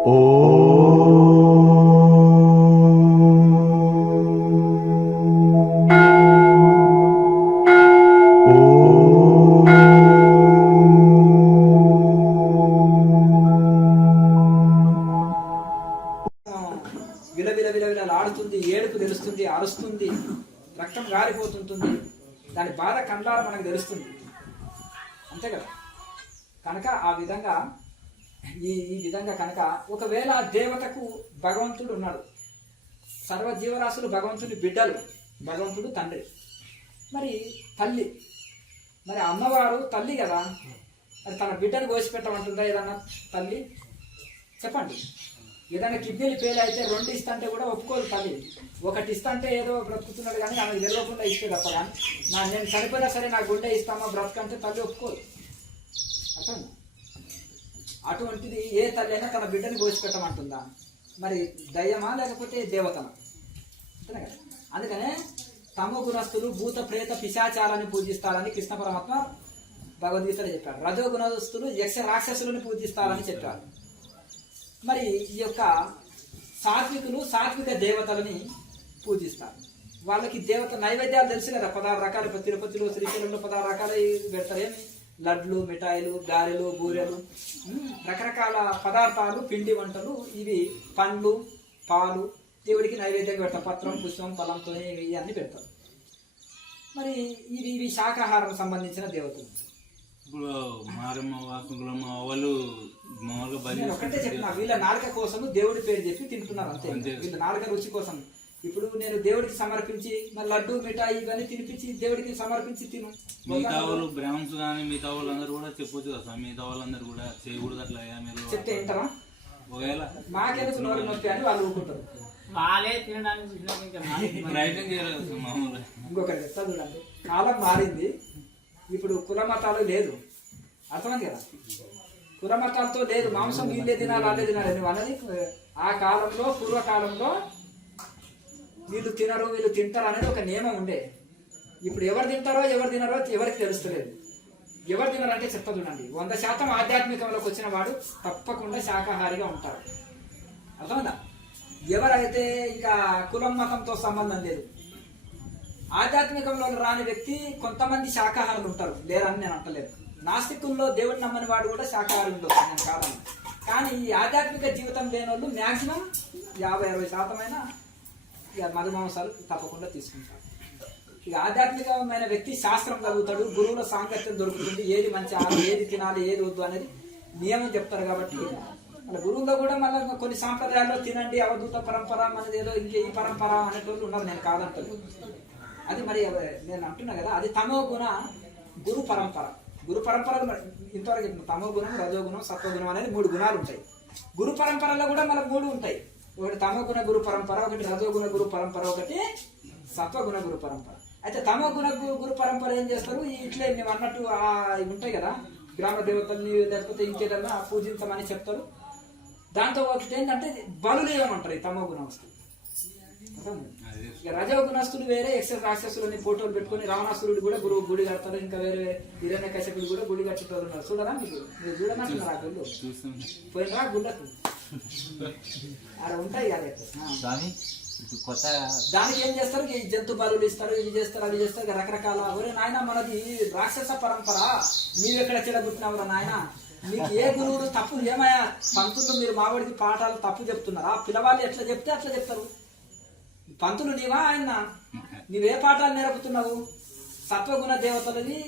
విలవిలవిలవిలాడుతుంది, ఏడుపు తెలుస్తుంది, అరుస్తుంది, రక్తం గారిపోతుంటుంది, దాని బాధ కండాలు మనకు తెలుస్తుంది, అంతే కదా. కనుక ఆ విధంగా ఈ విధంగా కనుక ఒకవేళ దేవతకు భగవంతుడు ఉన్నాడు, సర్వజీవరాశులు భగవంతుని బిడ్డలు, భగవంతుడు తండ్రి, మరి తల్లి, మరి అమ్మవారు తల్లి కదా, మరి తన బిడ్డను కోసిపెట్టమంటుందా ఏదన్నా తల్లి? చెప్పండి. ఏదైనా కిడ్నీలు ఫెయిల్ అయితే 2 ఇస్తుంటే కూడా ఒప్పుకోదు తల్లి. 1 ఇస్తుంటే ఏదో బ్రతుకుతున్నాడు కానీ ఆమెకు తెలియకుండా ఇస్తే తప్ప, కానీ నేను చనిపోయినా సరే నా గుండె ఇస్తామా బ్రతుకంటే తల్లి ఒప్పుకోదు. అర్థం? అటువంటిది ఏ తల్లి అయినా తన బిడ్డని కోసిపెట్టమంటుందా? మరి దయ్యమా లేకపోతే దేవతమా? అంతేనే కదా. అందుకనే తమో గుణస్థులు భూత ప్రేత పిశాచాలని పూజిస్తారని కృష్ణ పరమాత్మ భగవద్గీతలో చెప్పాడు. రజో గుణస్థులు యక్ష రాక్షసులను పూజిస్తారని చెప్పారు. మరి ఈ యొక్క సాత్వికులు సాత్విక దేవతలని పూజిస్తారు. వాళ్ళకి దేవత నైవేద్యాలు తెలుసు కదా, 16 రకాలు. తిరుపతిలో శ్రీశైలంలో 16 రకాలు పెడతారు. ఏమి లడ్లు, మిఠాయిలు, గారెలు, బూరెలు, రకరకాల పదార్థాలు, పిండి వంటలు, ఇవి పండ్లు, పాలు దేవుడికి నైవేద్యంగా పెడతారు. పత్రం, పుష్పం, ఫలంతో ఇవన్నీ పెడతారు. మరి ఇవి శాకాహారం సంబంధించిన దేవతలు. ఒకటే చెప్పిన, వీళ్ళ నాలుక కోసం దేవుడి పేరు చెప్పి తింటున్నారు అంతే. వీళ్ళ నాలుక రుచి కోసం. ఇప్పుడు నేను దేవుడికి సమర్పించి మరి లడ్డు, మిఠాయి ఇవన్నీ తినిపించి దేవుడికి సమర్పించి తిను. మిగతా వాళ్ళు బ్రాహ్మణ్స్ కానీ మిగతా వాళ్ళందరూ కూడా చెప్పొచ్చు కదా, మిగతా వాళ్ళందరూ కూడా చేయకూడదు అట్లా. చెప్తే ఏంటరా? ఒకవేళ మాకెందుకు నోరు నొప్పి అని వాళ్ళు ఊరుకుంటారు. ఇంకొకటి చెప్తా చూడండి, కాలం మారింది. ఇప్పుడు కుల మతాలు లేదు, అర్థమైంది కదా. కుల మతాలతో లేదు, మాంసం వీళ్ళే తినాలి వాళ్ళే తినాలి నువ్వు అన్నది. ఆ కాలంలో, పూర్వకాలంలో వీళ్ళు తినరు వీళ్ళు తింటారు అనేది ఒక నియమం ఉండే. ఇప్పుడు ఎవరు తింటారో ఎవరు తినరో ఎవరికి తెలుస్తలేదు. ఎవరు తినరంటే చెప్తా చూడండి, 100% ఆధ్యాత్మికంలోకి వచ్చిన వాడు తప్పకుండా శాకాహారిగా ఉంటాడు. అర్థమైందా? ఎవరైతే ఇంకా కులం మతంతో సంబంధం లేదు, ఆధ్యాత్మికంలో రాని వ్యక్తి కొంతమంది శాకాహారులు ఉంటారు, లేరని నేను అంటలేదు. నాస్తికుల్లో దేవుడిని నమ్మని వాడు కూడా శాకాహారం ఉండొచ్చు, నేను కాదని. కానీ ఈ ఆధ్యాత్మిక జీవితం లేని వాళ్ళు మ్యాక్సిమం 50-60% అయినా ఇక మధుమాంసాలు తప్పకుండా తీసుకుంటారు. ఇక ఆధ్యాత్మికమైన వ్యక్తి శాస్త్రం చదువుతాడు, గురువుల సాంగత్యం దొరుకుతుంది, ఏది మంచి ఆహారం, ఏది తినాలి, ఏది వద్దు అనేది నియమం చెప్తారు. కాబట్టి మళ్ళీ గురువుల్లో కూడా మళ్ళీ కొన్ని సాంప్రదాయాల్లో తినండి, అవధూత పరంపర అనేది ఏదో ఇంకే ఈ పరంపర అనేటోళ్ళు ఉన్నారు, నేను కాదంటాను. అది మరి నేను అంటున్నా కదా, అది తమో గుణ గురు పరంపర. గురు పరంపరలు ఇంతవరకు చెప్పిన తమో గుణం, రజోగుణం, సత్వగుణం అనేది 3 గుణాలు ఉంటాయి. గురు పరంపరలో కూడా మనకు 3 ఉంటాయి. ఒకటి తమో గుణ గురు పరంపర, ఒకటి రజోగుణ గురు పరంపర, ఒకటి సత్వగుణ గురు పరంపర. అయితే తమో గుణ గురు పరంపర ఏం చేస్తారు, ఇట్లే మేము అన్నట్టు ఇవి ఉంటాయి కదా, గ్రామ దేవతల్ని లేకపోతే ఇంకేదన్నా పూజించమని చెప్తారు. దాంతో ఒకటి ఏంటంటే బలు లేవమంటారు ఈ తమో గుణస్తులు. ఇక రజో గుణస్తులు వేరే, యక్ష రాక్షసులని ఫోటోలు పెట్టుకుని రావణాసురుడు కూడా గుడి కడతారు. ఇంకా వేరే హిరణ్యకశిపుడు కూడా గుడి కట్టుతారు ఉన్నారు. చూడరా మీరు చూడమంటున్నారు. ఆ గుళ్ళు పోయినరా గుళ్ళకు అలా ఉంటాయి కదా. దానికి ఏం చేస్తారు, ఈ జంతు బలులు ఇస్తారు, ఇవి చేస్తారు, అవి చేస్తారు, రకరకాల. ఒరే నాయన, మనది రాక్షస పరంపర, మీరెక్కడ చెడబుట్టినవరా నాయన, మీకు ఏ గురువుడు తప్పు ఏమయ్యా? పంతులు మీరు మావాడికి పాఠాలు తప్పు చెప్తున్నారా? పిల్లవాళ్ళు ఎట్లా చెప్తే అట్లా చెప్తారు. పంతులు నీవా ఆయన? నువ్వే పాఠాలు నేర్పుతున్నావు? సత్వగుణ దేవతలని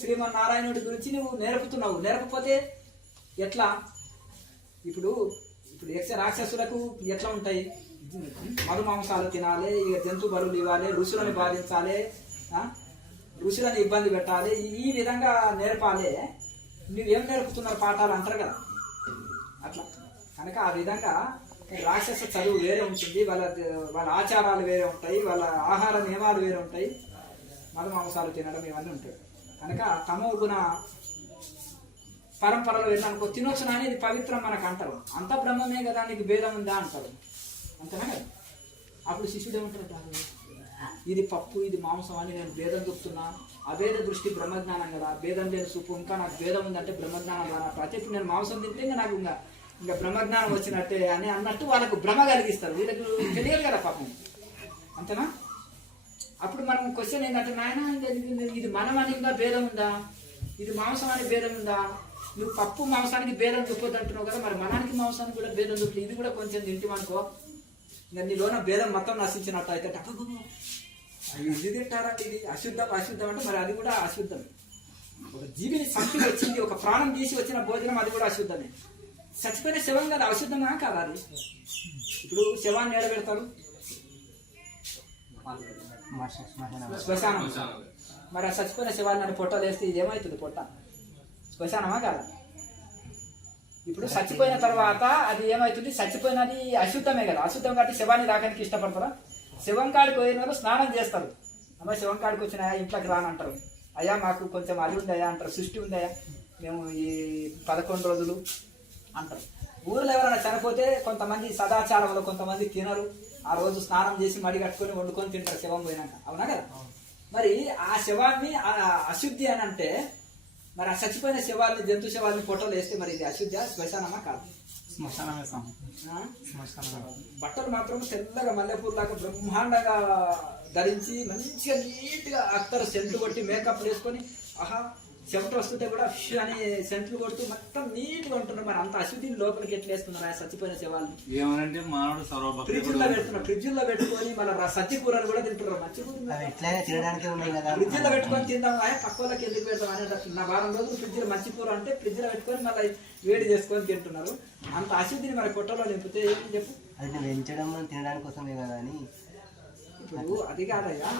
శ్రీమన్నారాయణుడి గురించి నువ్వు నేర్పుతున్నావు. నేర్పకపోతే ఎట్లా? ఇప్పుడు యక్ష రాక్షసులకు ఎట్లా ఉంటాయి? మధుమాంసాలు తినాలి, ఇక జంతు బలులు ఇవ్వాలి, ఋషులను బాధించాలి, ఋషులను ఇబ్బంది పెట్టాలి, ఈ విధంగా నేర్పాలి. నువ్వేం నేర్పుతున్నారు పాఠాలు అంటారు కదా, అట్లా. కనుక ఆ విధంగా రాక్షస చదువు వేరే ఉంటుంది, వాళ్ళ ఆచారాలు వేరే ఉంటాయి, వాళ్ళ ఆహార నియమాలు వేరే ఉంటాయి, మధుమాంసాలు తినడం ఇవన్నీ ఉంటాయి. కనుక తమో గుణ పరంపరలో వెళ్ళానుకో, తినొచ్చునా అనేది పవిత్రం మనకు అంటారు. అంత బ్రహ్మమే కదా, నీకు భేదం ఉందా అంటారు, అంతేనా కదా. అప్పుడు శిష్యుడు ఏమంటారు, ఇది పప్పు ఇది మాంసం అని నేను భేదం చెప్తున్నా, అభేద దృష్టి బ్రహ్మజ్ఞానం కదా, భేదం లేని సూపు, ఇంకా నాకు భేదం ఉందంటే బ్రహ్మజ్ఞానం రానట్టు. అయితే ఇప్పుడు నేను మాంసం తింటే ఇంకా నాకు ఇంకా ఇంకా బ్రహ్మజ్ఞానం వచ్చినట్టే అని అన్నట్టు వాళ్ళకు భ్రమ కలిగిస్తారు. వీళ్ళకు తెలియదు కదా పాపం, అంతేనా? అప్పుడు మనం క్వశ్చన్ ఏంటంటే, నాయన ఇది మనం అని ఉందా, భేదం ఉందా? ఇది మాంసం అని భేదం ఉందా? నువ్వు పప్పు మాంసానికి భేదం చూపొద్దు అంటున్నావు కదా, మరి మనానికి మాంసానికి కూడా భేదం చూపి ఇది కూడా కొంచెం తింటామనుకో, ఇంకా నీలోన భేదం మొత్తం నశించినట్టు అయితే ఇది తింటారా, ఇది అశుద్ధం అశుద్ధం అంటే మరి అది కూడా అశుద్ధం. ఒక జీవిని సంపి వచ్చింది, ఒక ప్రాణం తీసి వచ్చిన భోజనం అది కూడా అశుద్ధమే. చచ్చిపోయిన శవం కదా, అశుద్ధమా కాదా అది? ఇప్పుడు శవాన్ని ఏడబెడతారు, శ్మశానం. మరి ఆ చచ్చిపోయిన శవాన్ని పొట్టలు వేస్తే ఇది ఏమవుతుంది? పొట్ట శ్మశానమా కాదా? ఇప్పుడు చచ్చిపోయిన తర్వాత అది ఏమవుతుంది? చచ్చిపోయినది అశుద్ధమే కదా, అశుద్ధం కాబట్టి శవాన్ని రాకడానికి ఇష్టపడతారా? శవం కాడికి పోయిన వాళ్ళు స్నానం చేస్తారు. అమ్మాయి శవం కాడికి వచ్చినాయా, ఇంట్లోకి రానంటారు. అయ్యా మాకు కొంచెం అది ఉందయా అంటారు, సృష్టి ఉందయా, మేము ఈ 11 రోజులు అంటారు. ఊళ్ళో ఎవరైనా చనిపోతే కొంతమంది సదాచారంలో కొంతమంది తినరు, ఆ రోజు స్నానం చేసి మడి కట్టుకొని వండుకొని తింటారు శవం పోయినాక, అవునా కదా? మరి ఆ శవాన్ని అశుద్ధి అని అంటే, మరి ఆ చచ్చిపోయిన శవాన్ని, జంతు శవాన్ని ఫోటోలు వేస్తే మరి ఇది అశుద్ధి శ్మశానమా కాదు? బట్టలు మాత్రం తెల్లగా మల్లెపూర్ లాగా బ్రహ్మాండంగా ధరించి మంచిగా నీట్గా అత్తరు సెంట్లు కొట్టి మేకప్ వేసుకొని, ఆహా చెమట వస్తుంటే కూడా ఫిష్ అని సెంట్లు కొడుతూ మొత్తం నీట్గా ఉంటున్నారు. మరి అంత అశుద్ధిని లోపలికి ఎట్లా వేస్తున్నారు ఆ చచ్చిపోయిన శవాన్ని? ఏమనంటే మానవుడు సర్వభక్తుడు. ఫ్రిడ్జ్లో పెడుతున్నారు, ఫ్రిడ్జ్లో పెట్టుకొని మన సజ్జి కూరలు కూడా తింటున్నారు. మంచి ఫ్రిడ్జ్లో పెట్టుకొని తిందాం, పక్కలకి ఎందుకు పెడతాం అనేటట్టు. నా వారం రోజులు ఫ్రిడ్జ్లో మంచి కూర అంటే ఫ్రిడ్జ్లో పెట్టుకొని మళ్ళీ వేడి చేసుకొని తింటున్నారు. అంత అశుద్ధిని మన కొట్టలో నింపితే ఏం చెప్పు? అది పెంచడం తినడానికి కోసమే కదా అని. ఇప్పుడు అది కాదయ్యా,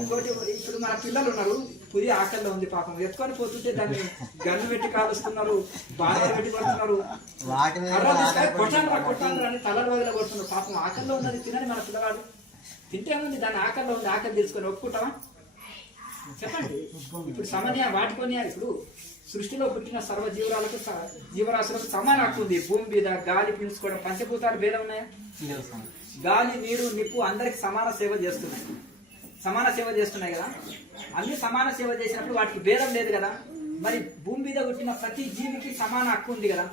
ఇంకోటి ఇప్పుడు మన పిల్లలు ఉన్నారు, పురి ఆకల్లో ఉంది పాపం, ఎత్తుకొని పోతుంటే దాన్ని గన్ను పెట్టి కాలుస్తున్నారు, బాధలు పెట్టి కొడుతున్నారు, కొట్టాను అని తల రోజులు కొడుతున్నారు. పాపం ఆకల్లో ఉన్నది తినని మన పిల్లవాడు. తింటే ఉంది దాని ఆకల్లో ఉంది, ఆకలి తెలుసుకొని ఒప్పుకుంటావా చెప్పండి? ఇప్పుడు సమన్య వాటికొని ఇప్పుడు సృష్టిలో పుట్టిన సర్వ జీవరాశులకు సమాన హక్కు ఉంది. భూమి మీద గాలి పీల్చుకోవడం, పంచభూతాలు భేదం ఉన్నాయా? గాలి, నీరు, నిప్పు అందరికి సమాన సేవ చేస్తున్నాయి, సమాన సేవ చేస్తున్నాయి కదా. అన్ని సమాన సేవ చేసినప్పుడు వాటికి భేదం లేదు కదా. మరి భూమి మీద పుట్టిన ప్రతి జీవికి సమాన హక్కు ఉంది కదా,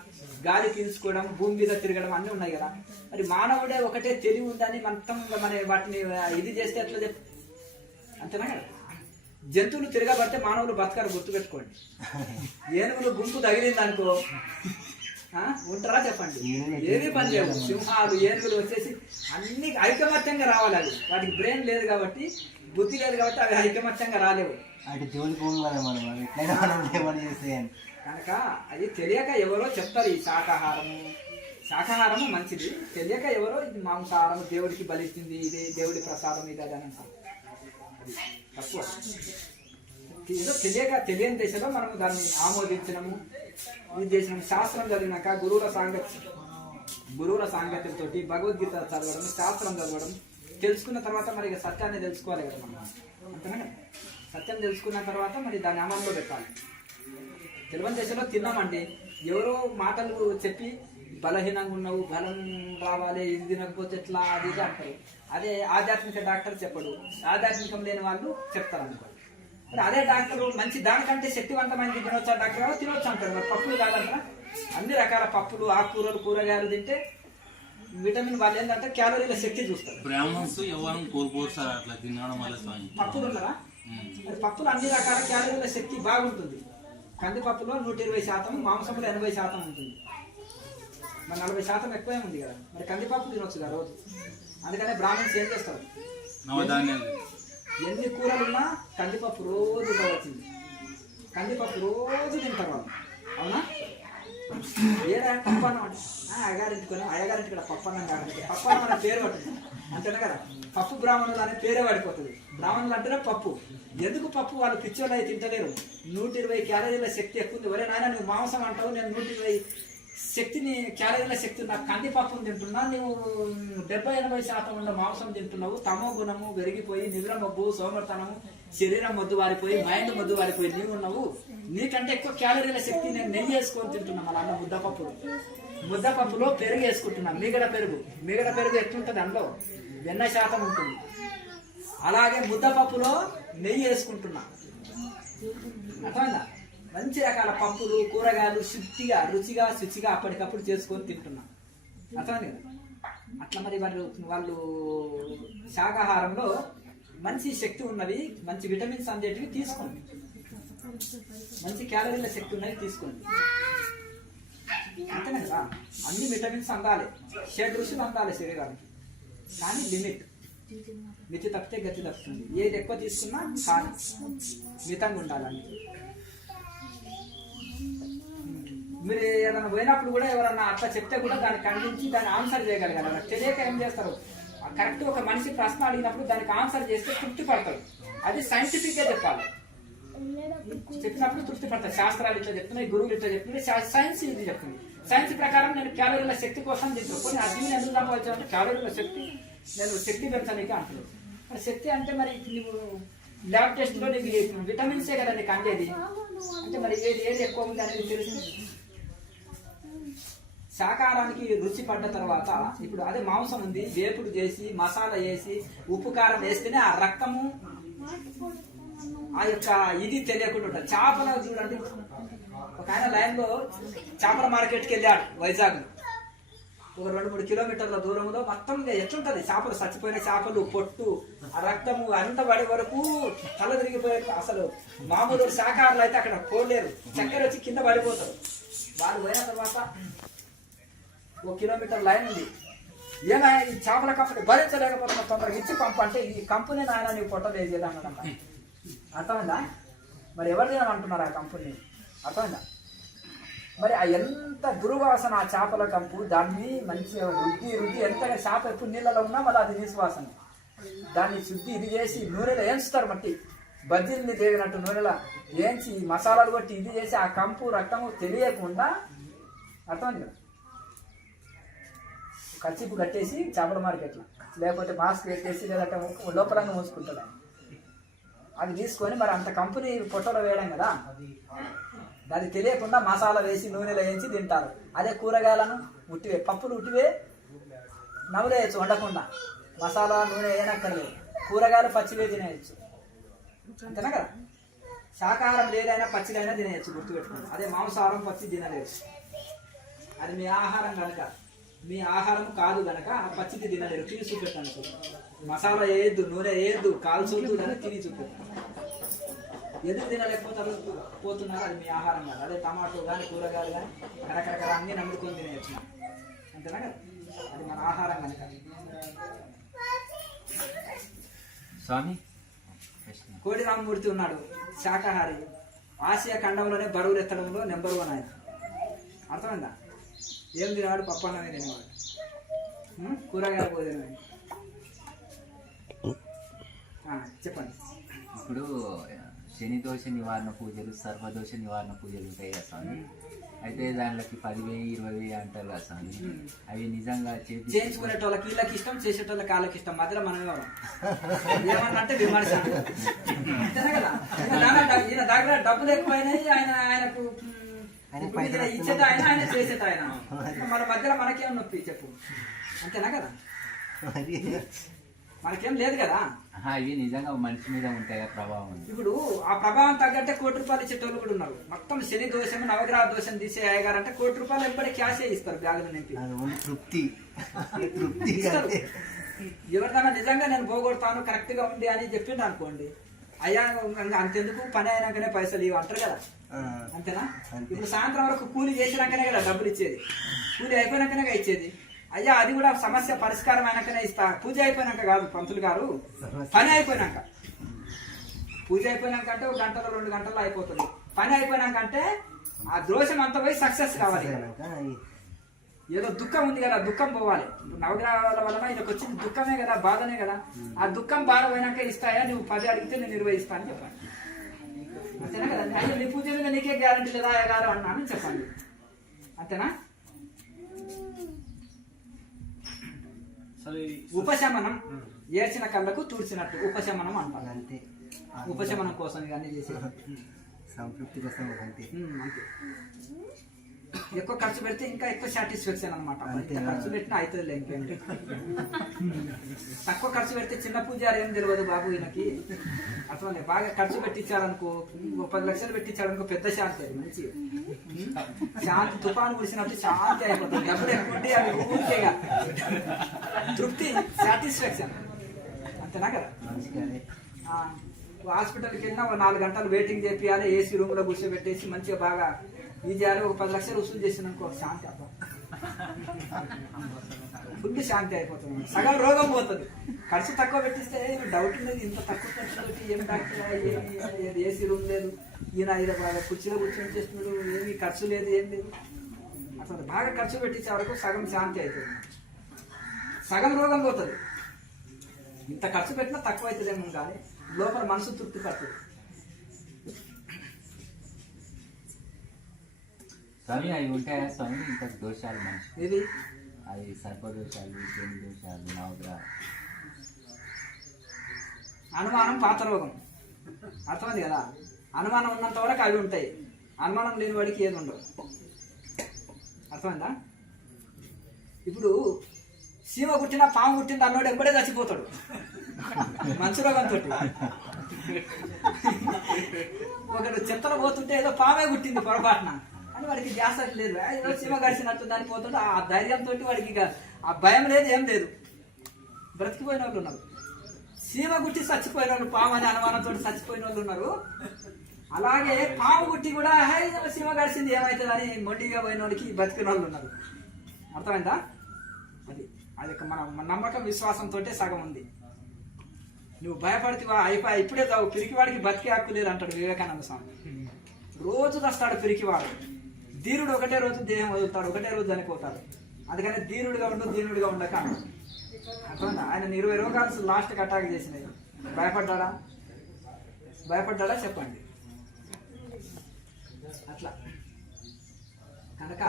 గాలి పీల్చుకోవడం, భూమి మీద తిరగడం అన్నీ ఉన్నాయి కదా. మరి మానవుడే ఒకటే తెలివి ఉందని మొత్తం మన వాటిని ఇది చేస్తే ఎట్లా చెప్పు? అంతేనా కదా. జంతువులు తిరగబడితే మానవులు బతకారు, గుర్తుపెట్టుకోండి. ఏనుగులు గుంపు తగిలింది అనుకో ఉంటారా చెప్పండి? ఏమీ పని లేవు. సింహాలు, ఏనుగులు వచ్చేసి అన్ని ఐకమత్యంగా రావాలి. అవి వాటికి బ్రెయిన్ లేదు కాబట్టి, బుద్ధి లేదు కాబట్టి అవి ఐకమత్యంగా రాలేవు. కనుక అది తెలియక ఎవరో చెప్తారు ఈ శాకాహారము మంచిది, తెలియక ఎవరో ఇది మాంసాహారం దేవుడికి బలిస్తుంది, ఇది దేవుడి ప్రసాదం, ఇది అని అంటారు. తక్కువ ఏదో తెలియని దశలో మనం దాన్ని ఆమోదించడము, ఇది చేసినాము. శాస్త్రం చదివినాక గురువుల సాంగత్యంతో భగవద్గీత చదవడం, శాస్త్రం చదవడం, తెలుసుకున్న తర్వాత మరి సత్యాన్ని తెలుసుకోవాలి కదా మనం, అంతేనా? సత్యం తెలుసుకున్న తర్వాత మరి దాన్ని అమల్లో పెట్టాలి. తెలియని దశలో తిన్నామండి, ఎవరో మాటలు చెప్పి బలహీనంగా ఉన్నావు, బలం రావాలి, ఇది తినకపోతే ఎట్లా, అది ఇది అంటారు. అదే ఆధ్యాత్మిక డాక్టర్ చెప్పడు, ఆధ్యాత్మికం లేని వాళ్ళు చెప్తారు అనుకోండి. మరి అదే డాక్టర్ మంచి దానికంటే శక్తివంతమైనది తినొచ్చా డాక్టర్? తినొచ్చు అంటారు. మరి పప్పులు కాదంటారా? అన్ని రకాల పప్పులు, ఆకుకూరలు, కూరగాయలు తింటే విటమిన్ వాళ్ళు ఏంటంటే క్యాలరీల శక్తి చూస్తారు. పప్పులు ఉన్నారా? మరి పప్పులు అన్ని రకాల క్యాలరీల శక్తి బాగుంటుంది. కందిపప్పులో 120%, మాంసంలో 80% ఉంటుంది. మరి 40% ఎక్కువే ఉంది కదా. మరి కందిపప్పు తినొచ్చు కదా రోజు. అందుకనే బ్రాహ్మణ్స్ ఏం చేస్తారు, ఎన్ని కూరలున్నా కందిపప్పు రోజు వచ్చింది, కందిపప్పు రోజు తింటారు వాళ్ళు, అవునా? ఏడా పప్పన్నం అంటే అయ్యగారింటి కూడా పప్పన్నం కాదంటే, పప్పన్నం అనే పేరు పట్టింది అంతేనా కదా. పప్పు బ్రాహ్మణులు అనే పేరే పడిపోతుంది. బ్రాహ్మణులు అంటేనే పప్పు. ఎందుకు పప్పు? వాళ్ళు పిచ్చోళ్ళు అయితే తింటలేరు. 120 క్యాలరీల శక్తి ఎక్కువ ఉంది. ఒరే నాయన నువ్వు మాంసం అంటావు, నేను 120 శక్తిని క్యాలరీల శక్తి ఉన్న కందిపప్పును తింటున్నా, నువ్వు 70-80% ఉన్న మాంసం తింటున్నావు. తమో గుణము పెరిగిపోయి, నిద్ర మబ్బు, సోమర్తనము, శరీరం మొద్దు వారిపోయి, మైండ్ మొద్దు వారిపోయి నీవు ఉన్నావు. నీకంటే ఎక్కువ క్యాలరీల శక్తి నేను నెయ్యి వేసుకొని తింటున్నా. మళ్ళీ అన్న ముద్దపప్పులో పెరుగు వేసుకుంటున్నా, మీగడ పెరుగు ఎట్లుంటుంది, అందులో వెన్న శాతం ఉంటుంది. అలాగే ముద్దపప్పులో నెయ్యి వేసుకుంటున్నా, అర్థమైందా? మంచి రకాల పప్పులు కూరగాయలు శుద్ధిగా రుచిగా శుచిగా అప్పటికప్పుడు చేసుకొని తింటున్నాం. అర్థమైంది కదా? అట్లా మరి వాళ్ళు శాకాహారంలో మంచి శక్తి ఉన్నవి, మంచి విటమిన్స్ అందేటివి తీసుకోండి, మంచి క్యాలరీల శక్తి ఉన్నవి తీసుకోండి. అంతేనే కదా? అన్ని విటమిన్స్ అందాలి, 7 రుచులు అందాలి శరీరానికి. కానీ మితి తప్పితే గతి తప్పుతుంది. ఏది ఎక్కువ తీసుకున్నా కానీ మితంగా ఉండాలని. మీరు ఏదైనా పోయినప్పుడు కూడా ఎవరన్నా అట్లా చెప్తే కూడా దాన్ని ఖండించి దాన్ని ఆన్సర్ చేయగలగాలి. తెలియక ఏం చేస్తారు, కరెక్ట్ ఒక మనిషి ప్రశ్న అడిగినప్పుడు దానికి ఆన్సర్ చేస్తే తృప్తి పడతారు. అది సైంటిఫిక్గా చెప్పాలి. చెప్పినప్పుడు తృప్తి పడతారు. శాస్త్రాలు ఇట్లా చెప్తున్నాయి, గురువులు ఇట్లా చెప్తున్నాయి, సైన్స్ ఇది చెప్తుంది. సైన్స్ ప్రకారం నేను క్యాలరీల శక్తి కోసం తింటాను. కొన్ని అది ఎందుకు సంపాదించాలంటే క్యాలరీల శక్తి, నేను శక్తి పెంచడానికి అంటున్నాను. మరి శక్తి అంటే మరి నువ్వు ల్యాబ్ టెస్ట్లో నీకు విటమిన్సే కదా నీకు అందేది. అంటే మరి ఏది ఎక్కువ ఉంది అనేది తెలుసు. శాకాహారానికి రుచి పడ్డ తర్వాత ఇప్పుడు అదే మాంసం ఉంది, వేపుడు చేసి మసాలా వేసి ఉప్పు కారం వేస్తేనే ఆ రక్తము ఆ యొక్క ఇది తెలియకుండా ఉంటుంది. చేపలు చూడండి, ఒక ఆయన లైన్లో చేపల మార్కెట్కి వెళ్ళాడు వైజాగ్. ఒక 2-3 కిలోమీటర్ల దూరంలో మొత్తం ఎట్లుంటది, చేపలు చచ్చిపోయిన చేపలు పొట్టు ఆ రక్తము అంత పడే వరకు తల తిరిగిపోయే. అసలు మామూలు శాకాహారులు అయితే అక్కడ పోలేరు, చక్కెర వచ్చి కింద పడిపోతారు. వాళ్ళు పోయిన తర్వాత 1 కిలోమీటర్ లైన్ ఉంది. ఏమైనా ఈ చేపల కంపెనీ భరించలేకపోతున్నా, తొందరగా ఇచ్చి పంపు అంటే ఈ కంపెనీ నాయన నీకు పొట్టలేదు అన్నదంట. అర్థమైందా? మరి ఎవరు తినమంటున్నారు ఆ కంపెనీ? అర్థమైందా? మరి ఆ ఎంత దుర్వాసన ఆ చేపల కంపు, దాన్ని మంచిగా రుద్ది ఎంతగా చేప ఎప్పుడు నీళ్ళలో ఉన్నా మళ్ళీ అది నిశ్వాసన. దాన్ని శుద్ధి ఇది చేసి నూనెలో వేయించుతారు. మట్టి బజ్జీల్ని తేగినట్టు నూనెలో వేయించి మసాలాలు కొట్టి ఇది చేసి ఆ కంపు రక్తము తెలియకుండా. అర్థమైంది కదా? కచ్చిపు కట్టేసి చేపల మార్కెట్లో, లేకపోతే మాస్క్ పెట్టేసి లేదంటే లోపలంగా మూసుకుంటాడు. అది తీసుకొని మరి అంత కంపెనీ పొట్టలో వేయడం కదా, దాన్ని తెలియకుండా మసాలా వేసి నూనెలో వేయించి తింటారు. అదే కూరగాయలను ఉట్టివే, పప్పులు ఉట్టివే నవ్వులేయచ్చు వండకుండా, మసాలా నూనె వేయనక్కర్లేదు. కూరగాయలు పచ్చివే తినేయచ్చు. అంతేనా కదా? శాకాహారం ఏదైనా పచ్చిదైనా తినేయచ్చు, గుర్తుపెట్టుకోండి. అదే మాంసాహారం పచ్చి తినలేదు. అది మీ ఆహారం కనుక, మీ ఆహారం కాదు కనుక ఆ పచ్చిది తినలేరు. తిని చూపెట్టాను, మసాలా వేయద్దు, నూనె వేయద్దు, కాల్చొద్దు అని తిని చూపెట్టాను. ఎందుకు తినలేకపోతున్నారు? అది మీ ఆహారం కాదు. అదే టమాటో కానీ కూరగాయలు కానీ రకరకాల అన్ని నమ్ముకొని తినేయచ్చు. అంతేనా కదా? అది మన ఆహారం కనుక. స్వామి కోడి రామమూర్తి ఉన్నాడు, శాకాహారి. ఆసియా ఖండంలోనే బరువులు ఎత్తడంలో నెంబర్ 1 ఆయన. అర్థమైందా? ఏం తినేవాడు? పప్పన్నమే తినేవాడు, కూరగాయలు పోయి తినేవాడు. చెప్పండి. ఇప్పుడు శని దోష నివారణ పూజలు, సర్వదోష నివారణ పూజలు ఉంటాయి కదా స్వామి. అయితే దాంట్లోకి 10,000 20,000 అంటారు కదా స్వామి. అవి నిజంగా చేయించుకునేటోళ్ళకి వీళ్ళకి ఇష్టం, చేసేటోళ్ళకి వాళ్ళకి ఇష్టం. మధ్యలో మనం ఏమన్నా అంటే విమర్శ. అంతేనా కదా? ఈయన దగ్గర డబ్బులు ఎక్కువైనాయి, ఆయనకు ఇచ్చేది ఆయన చేసేది ఆయన. మన మధ్యలో మనకేం నొప్పి చెప్పు? అంతేనా కదా? మనకేం లేదు కదా. ఇవి నిజంగా మనిషి మీద ఉంటాయి ప్రభావం. ఇప్పుడు ఆ ప్రభావం తగ్గట్టే ₹1,00,000 ఇచ్చేటోళ్ళు కూడా ఉన్నారు. మొత్తం శని దోషం నవగ్రహ దోషం తీసే అయ్యగారంటే ₹1,00,000 ఎప్పుడే క్యాషే ఇస్తారు, బ్యాగులు నింపి తృప్తి. ఎవరికైనా నిజంగా నేను పోగొడతాను కరెక్ట్ గా ఉంది అని చెప్పిండు అనుకోండి, అయ్యా అంతెందుకు పని అయినాకనే పైసలు ఇవి అంటారు కదా. అంతేనా? ఇప్పుడు సాయంత్రం వరకు కూలి చేసినాకనే కదా డబ్బులు ఇచ్చేది, కూలి అయిపోయినాకనే ఇచ్చేది. అయ్యా అది కూడా సమస్య పరిష్కారం అయినాకనే ఇస్తా. పూజ అయిపోయినాక కాదు పంతులు గారు, పని అయిపోయినాక. పూజ అయిపోయినాక అంటే 1 గంటలో 2 గంటల్లో అయిపోతుంది. పని అయిపోయినాక అంటే ఆ దోషం అంతా పోయి సక్సెస్ కావాలి. ఏదో దుఃఖం ఉంది కదా, దుఃఖం పోవాలి. నవగ్రహాల వలన ఇదొక వచ్చింది దుఃఖమే కదా, బాధనే కదా. ఆ దుఃఖం బాధ పోయినాక ఇస్తాయా, నువ్వు 10 అడిగితే నేను 20 ఇస్తా అని చెప్పాను. అంతేనా కదా? అయ్యో నీ పూజ మీద నీకే గ్యారంటీ లేదా అయ్యగారు అన్నాను చెప్పండి. అంతేనా? ఉపశమనం, ఏడ్చిన కళ్ళకు తుడిచినట్టు ఉపశమనం అంటారు. అంతే, ఉపశమనం కోసం ఇవన్నీ చేసేది, సంతృప్తి కోసం అంతే. అంతే. ఎక్కువ ఖర్చు పెడితే ఇంకా ఎక్కువ సాటిస్ఫాక్షన్ అనమాట. ఖర్చు పెట్టినా అవుతుంది ఇంకేం లేదు. తక్కువ ఖర్చు పెడితే చిన్న పూజారి ఏం తెలియదు బాబు ఈయనకి. అట్లా బాగా ఖర్చు పెట్టించాడనుకో, 10 లక్షలు పెట్టించాడనుకో, పెద్ద శాంతి అది మంచి శాంతి. తుఫాను కురిసినప్పుడు శాంతి అయిపోతుంది. డబ్బులు ఎక్కువ ఉంటే అవి ఊరికేగా తృప్తి, సాటిస్ఫాక్షన్, అంతేనా కదా. హాస్పిటల్కి వెళ్ళినా 4 గంటలు వెయిటింగ్ చేయాలి, ఏసీ రూమ్ లో కూర్చోబెట్టేసి మంచిగా బాగా ఈ చేయాలి. 10 లక్షలు వసూలు చేసినానుకో శాంతి అబ్బా, ఫుల్ శాంతి అయిపోతుంది. సగం రోగం పోతుంది. ఖర్చు తక్కువ పెట్టిస్తే డౌట్ ఉండేది, ఇంత తక్కువ ఖర్చు పెట్టి ఏం డాక్టర్, ఏసీ రూమ్ లేదు, ఈయన బాగా కుర్చీలో కూర్చొని చేస్తున్నాడు, ఏమి ఖర్చు లేదు, ఏం లేదు. అసలు బాగా ఖర్చు పెట్టించే వరకు సగం శాంతి అవుతుంది, సగం రోగం పోతుంది. ఇంత ఖర్చు పెట్టినా తక్కువ అవుతుందేమో కానీ లోపల మనసు తృప్తి పడుతుంది. స్వామి అవి ఉంటాయా స్వామి ఇంకా దోషాలు మనిషి? ఇది అవి సర్పదోషాలు, శని దోషాలు, నవగ్రహ అనుమానం పాత రోగం, అర్థమైంది కదా. అనుమానం ఉన్నంత వరకు అవి ఉంటాయి, అనుమానం లేని వాడికి ఏది ఉండవు. అర్థమైందా? ఇప్పుడు సీమ కుట్టినా పాము కుట్టింది అన్నోడు ఎప్పుడే చచ్చిపోతాడు మంచి రోగంతో. ఒకడు చెత్తలో పోతుంటే ఏదో పామే కుట్టింది పొరపాటున అని వాడికి ధ్యాస లేదు, ఏదో సీమ గడిచినట్టు దాన్ని పోతుంటే ఆ ధైర్యంతో వాడికి ఇక ఆ భయం లేదు, ఏం లేదు, బ్రతికిపోయిన వాళ్ళు ఉన్నారు. సీమ గుట్టి చచ్చిపోయిన వాళ్ళు, పాము అనే అనుమానంతో చచ్చిపోయిన వాళ్ళు ఉన్నారు. అలాగే పాము గుట్టి కూడా సీమ గడిచింది ఏమవుతుంది అని మొండిగా పోయిన వాడికి బతికిన వాళ్ళు ఉన్నారు. అర్థమైందా? అది అది మన నమ్మకం, విశ్వాసంతో సగం ఉంది. నువ్వు భయపడితే అయిపోయి ఇప్పుడే తావు, పిరికివాడికి బతికే హక్కు లేదు అంటాడు వివేకానంద స్వామి. రోజు వస్తాడు పిరికివాడు. ధీరుడు ఒకటే రోజు దేహం వదులుతాడు, ఒకటే రోజు చనిపోతాడు. అందుకని ధీరుడిగా ఉండు, దీనుడిగా ఉండక. అర్థమైందా? ఆయన 20 రోగాలు లాస్ట్కి అటాక్ చేసినాయి. భయపడ్డా చెప్పండి. అట్లా కనుక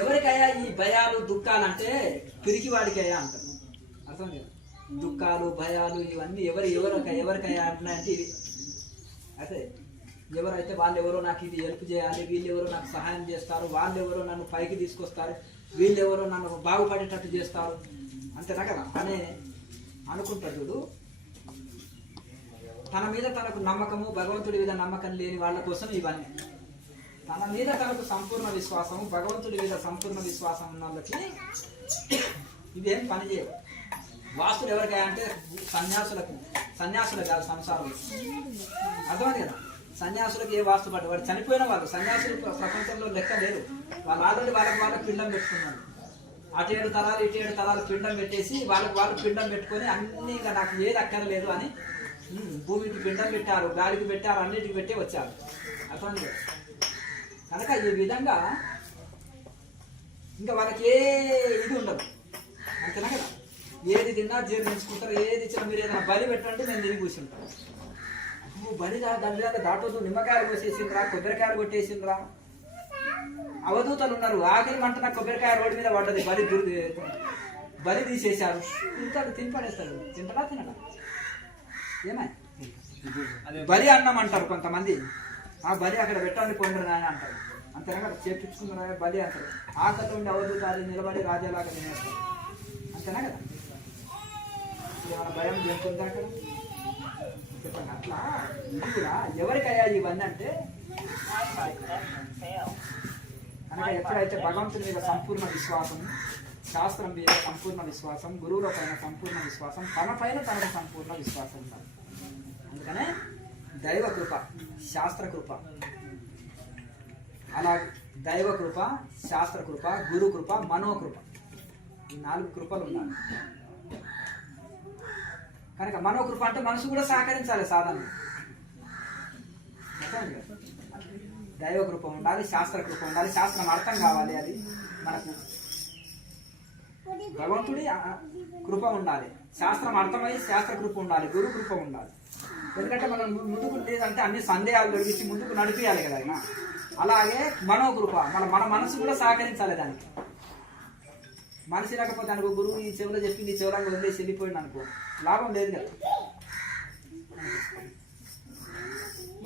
ఎవరికయ్యా ఈ భయాలు దుఃఖాలు అంటే పిరికివాడికయ్యా అంటారు. అర్థం కదా? దుఃఖాలు భయాలు ఇవన్నీ ఎవరికయ్యా అంటున్నాయంటే ఇది. అయితే ఎవరైతే వాళ్ళెవరో నాకు ఇది హెల్ప్ చేయాలి, వీళ్ళెవరో నాకు సహాయం చేస్తారు, వాళ్ళెవరో నన్ను పైకి తీసుకొస్తారు, వీళ్ళెవరో నన్ను బాగుపడేటట్టు చేస్తారు, అంతేనా కదా అనే అనుకుంటాడు చూడు. తన మీద తనకు నమ్మకము, భగవంతుడి మీద నమ్మకం లేని వాళ్ళ కోసం ఇవన్నీ. తన మీద తనకు సంపూర్ణ విశ్వాసము, భగవంతుడి మీద సంపూర్ణ విశ్వాసం ఉన్న వాళ్ళకి ఇవేం పని చేయవు. వాస్తులు ఎవరికైనా అంటే సన్యాసులకు కాదు, సంసారం. అర్థమైంది కదా? సన్యాసులకు ఏ వాస్తు పడ్డ వాడు చనిపోయిన వాళ్ళు. సన్యాసులు ప్రపంచంలో లెక్క లేరు. వాళ్ళు ఆల్రెడీ వాళ్ళకి పిండం పెట్టుకున్నారు. అటు 7 తరాలు ఇటు 7 తరాలు పిండం పెట్టేసి వాళ్ళు పిండం పెట్టుకొని అన్ని ఇంకా నాకు ఏది అక్కర్లేదు అని భూమికి పిండం పెట్టారు, గాలికి పెట్టారు, అన్నిటికి పెట్టి వచ్చారు. అర్థమైంది కదా? కనుక ఈ విధంగా ఇంకా వాళ్ళకి ఏ ఇది ఉండదు, అంతేనా కదా? ఏది తిన్నా జీర్ణించుకుంటారు, ఏది ఇచ్చినా మీరు ఏదైనా బలి పెట్టండి నేను తిరిగి కూర్చుంటాను. నువ్వు బలి దాని మీద దాటొద్దు, నిమ్మకాయలు కోసేసిండ్రా, కొబ్బరికాయలు కొట్టేసిండ్రా. అవధూతలు ఉన్నారు, ఆఖరి మంట నాకు కొబ్బరికాయ రోడ్డు మీద పడ్డది, బలి తీసేశారు, తినిపడేస్తాడు. తింటడా ఏమై బలి అన్నం అంటారు కొంతమంది. ఆ బలి అక్కడ పెట్టండి పోండి నాయన అంటారు, అంతేనా కదా? చేపించుకున్న బలి అంటారు. ఆకలి ఉండి అవధూతాలు నిలబడి రాజాలాగా తినేస్తారు, అంతేనా కదా? ఏమైనా భయం జరుగుతుందా అక్కడ? చెప్పండి. అట్లా ఇది కూడా ఎవరికయ్యా ఇవన్నీ అంటే కనుక ఎప్పుడైతే భగవంతుని మీద సంపూర్ణ విశ్వాసం, శాస్త్రం మీద సంపూర్ణ విశ్వాసం, గురువుల పైన సంపూర్ణ విశ్వాసం, తన పైన తనకు సంపూర్ణ విశ్వాసం ఉండాలి. అందుకనే దైవ కృప, శాస్త్ర కృప, అలా దైవ కృప, శాస్త్ర కృప, గురు కృప, మనోకృప, ఈ 4 కృపలు ఉండాలి. కనుక మనోకృప అంటే మనసు కూడా సహకరించాలి సాధన. దైవ కృప ఉండాలి, శాస్త్ర కృప ఉండాలి, శాస్త్రం అర్థం కావాలి, అది మనకు భగవంతుడి కృప ఉండాలి, శాస్త్రం అర్థమై శాస్త్ర కృప ఉండాలి, గురు కృప ఉండాలి. ఎందుకంటే మనం ముందుకు లేదంటే అన్ని సందేహాలు తొలగించి ముందుకు నడిపియాలి కదా ఆయన. అలాగే మనోకృప, మన మనసు కూడా సహకరించాలి దానికి. మనిషి లేకపోతే అనుకో, గురువు ఈ చెవులో చెప్పి నీ చెవులంగా వదిలేసి వెళ్ళిపోయింది అనుకో, లాభం లేదు కదా.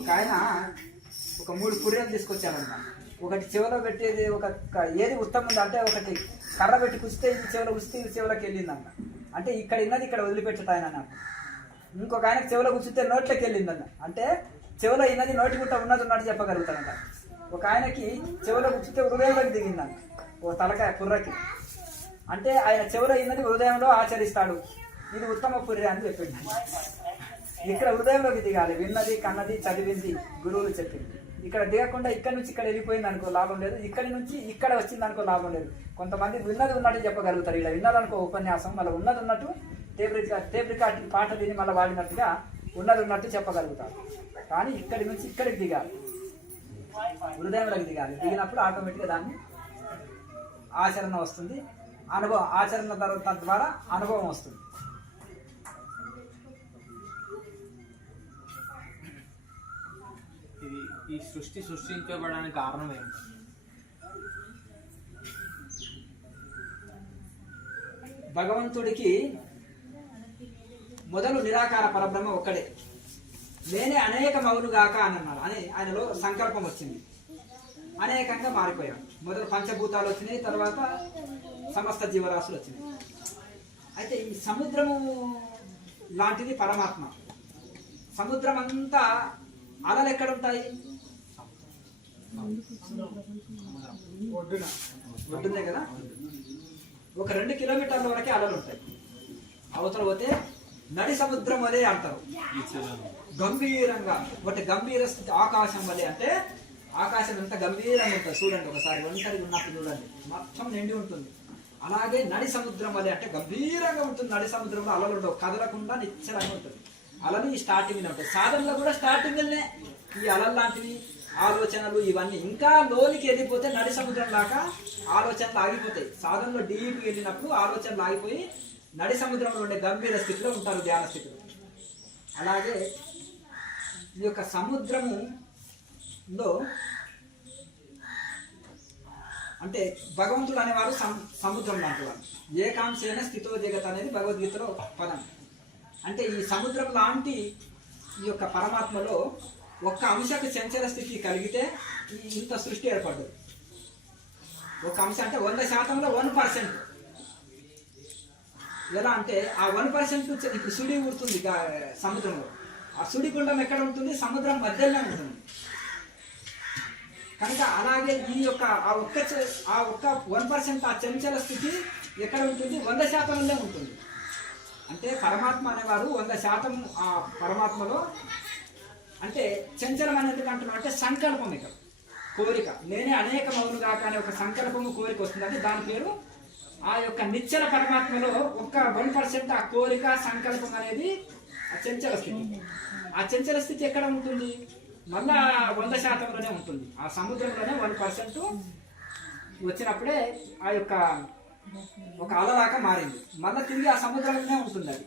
ఒక ఆయన ఒక 3 పుర్రెలు తీసుకొచ్చారంట. ఒకటి చెవిలో పెట్టేది ఏది ఉత్తమం ఉంది అంటే ఒకటి కర్ర పెట్టి కుస్తే ఇది చెవిలో కుస్తే ఇది చెవిలోకి వెళ్ళిందన్న, అంటే ఇక్కడ ఉన్నది ఇక్కడ వదిలిపెట్టట ఆయన అన్న. ఇంకొక ఆయనకు చెవిలో కూర్చుంటే నోట్లోకి వెళ్ళిందన్న, అంటే చెవిలో ఇన్నది నోటి గుట్ట ఉన్నది ఉన్నట్టు చెప్పగలుగుతానంట. ఒక ఆయనకి చెవిలో కూర్చుంటే హృదయంలోకి దిగిందన్న, ఓ తలకాయ కుర్రకి, అంటే ఆయన చెవిలో ఇన్నది హృదయంలో ఆచరిస్తాడు, ఇది ఉత్తమ పుర్రె అని చెప్పింది. ఇక్కడ హృదయంలోకి దిగాలి, విన్నది కన్నది చదివింది గురువులు చెప్పింది. ఇక్కడ దిగకుండా ఇక్కడ నుంచి ఇక్కడ వెళ్ళిపోయింది అనుకో లాభం లేదు, ఇక్కడి నుంచి ఇక్కడ వచ్చింది అనుకో లాభం లేదు. కొంతమంది విన్నది ఉన్నట్టు చెప్పగలుగుతారు, ఇలా విన్నదనుకో ఉపన్యాసం మళ్ళీ ఉన్నది ఉన్నట్టు టేప్ రికార్డ్ పాట విని మళ్ళీ వాడినట్టుగా ఉన్నది ఉన్నట్టు చెప్పగలుగుతారు. కానీ ఇక్కడి నుంచి ఇక్కడికి దిగాలి, హృదయంలోకి దిగాలి. దిగినప్పుడు ఆటోమేటిక్గా దాన్ని ఆచరణ వస్తుంది, అనుభవం ఆచరణ ద్వారా అనుభవం వస్తుంది. ఇది ఈ సృష్టి సృష్టించబడడానికి కారణం ఏంటి? భగవంతుడికి మొదలు నిరాకార పరబ్రహ్మ ఒక్కడే, నేనే అనేకమవునుగాక అని అన్నారు. అని ఆయనలో సంకల్పం వచ్చింది, అనేకంగా మారిపోయాడు. మొదలు పంచభూతాలు వచ్చినాయి, తర్వాత సమస్త జీవరాశులు వచ్చినాయి. అయితే ఈ సముద్రము లాంటిది పరమాత్మ. సముద్రం అంతా అలలు ఎక్కడ ఉంటాయి? ఒడ్డునే కదా. ఒక 2 కిలోమీటర్ల వరకే అలలు ఉంటాయి. అవతల పోతే నడి సముద్రం వలె అంటారు, గంభీరంగా. ఒకటి గంభీర స్థితి ఆకాశం వలె, అంటే ఆకాశం ఎంత గంభీరంగా ఉంటుంది చూడండి, ఒకసారి ఒంటరి ఉన్నప్పుడు చూడండి, మొత్తం నిండి ఉంటుంది. అలాగే నడి సముద్రం వలె అంటే గంభీరంగా ఉంటుంది. నడి సముద్రంలో అలలు ఉండవు, కదలకుండా నిశ్చలంగా ఉంటుంది. అలలు స్టార్టింగ్ ఉంటాయి. సాధనలో కూడా స్టార్టింగ్లోనే ఈ అలలు లాంటివి ఆలోచనలు ఇవన్నీ ఇంకా లోనికి వెళ్ళిపోతే నడి సముద్రం దాకా ఆలోచనలు ఆగిపోతాయి. సాధనలో డీప్కి వెళ్ళినప్పుడు ఆలోచనలు ఆగిపోయి నడి సముద్రంలో ఉండే గంభీర స్థితిలో ఉంటారు, ధ్యాన స్థితిలో. అలాగే ఈ యొక్క సముద్రములో అంటే భగవంతుడు అనేవారు సముద్రం లాంటి వారు. ఏకాంశైన స్థితో జగత్ అనేది భగవద్గీతలో పదం. అంటే ఈ సముద్రం లాంటి ఈ యొక్క పరమాత్మలో ఒక్క అంశకు చంచల స్థితి కలిగితే ఇంత సృష్టి ఏర్పడ్డది. ఒక అంశం అంటే 100%లో 1%. ఎలా అంటే ఆ 1% ఇప్పుడు సుడి ఊరుతుంది సముద్రంలో. ఆ సుడి గుండం ఎక్కడ ఉంటుంది? సముద్రం మధ్యలోనే ఉంటుంది. కనుక అలాగే ఈ యొక్క ఆ ఒక్క 1% ఆ చంచల స్థితి ఎక్కడ ఉంటుంది? 100%లోనే ఉంటుంది. అంటే పరమాత్మ అనేవారు 100% ఆ పరమాత్మలో. అంటే చంచలం అని ఎందుకు అంటున్నాం అంటే సంకల్పం, ఇక కోరిక, నేనే అనేకమవును కాక అనే ఒక సంకల్పము కోరిక వస్తుంది. అంటే దాని పేరు ఆ యొక్క నిశ్చల పరమాత్మలో ఒక్క 1% ఆ కోరిక సంకల్పం అనేది ఆ చంచల స్థితి. ఆ చంచల స్థితి ఎక్కడ ఉంటుంది? మళ్ళా 100%లోనే ఉంటుంది. ఆ సముద్రంలోనే 1% వచ్చినప్పుడే ఆ యొక్క ఒక అలలాగా మారింది. మళ్ళీ తిరిగి ఆ సముద్రంలోనే ఉంటుంది. అది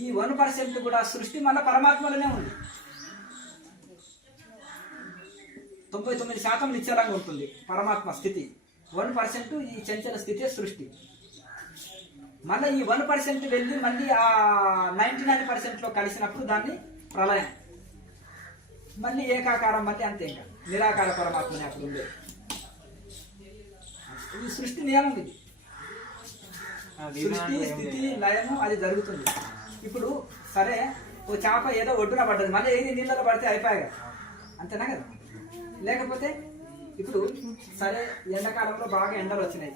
ఈ 1% కూడా సృష్టి మళ్ళీ పరమాత్మలోనే ఉంది. 99% నిశ్చలంగా ఉంటుంది పరమాత్మ స్థితి. 1% ఈ చంచల స్థితి సృష్టి. మళ్ళీ ఈ 1% వెళ్ళి మళ్ళీ ఆ 99%లో కలిసినప్పుడు దాన్ని ప్రళయం, మళ్ళీ ఏకాకారం, మళ్ళీ అంతే. ఇంకా నిరాకార పరమాత్మని అక్కడ ఉంది. ఈ సృష్టి నియమం ఇది. సృష్టి స్థితి లయము అది జరుగుతుంది. ఇప్పుడు సరే ఓ చేప ఏదో ఒడ్డున పడ్డది, మళ్ళీ ఏది నీళ్ళలో పడితే అయిపోయాయి, అంతేనా కదా? లేకపోతే ఇప్పుడు సరే ఎండాకాలంలో బాగా ఎండలు వచ్చినాయి.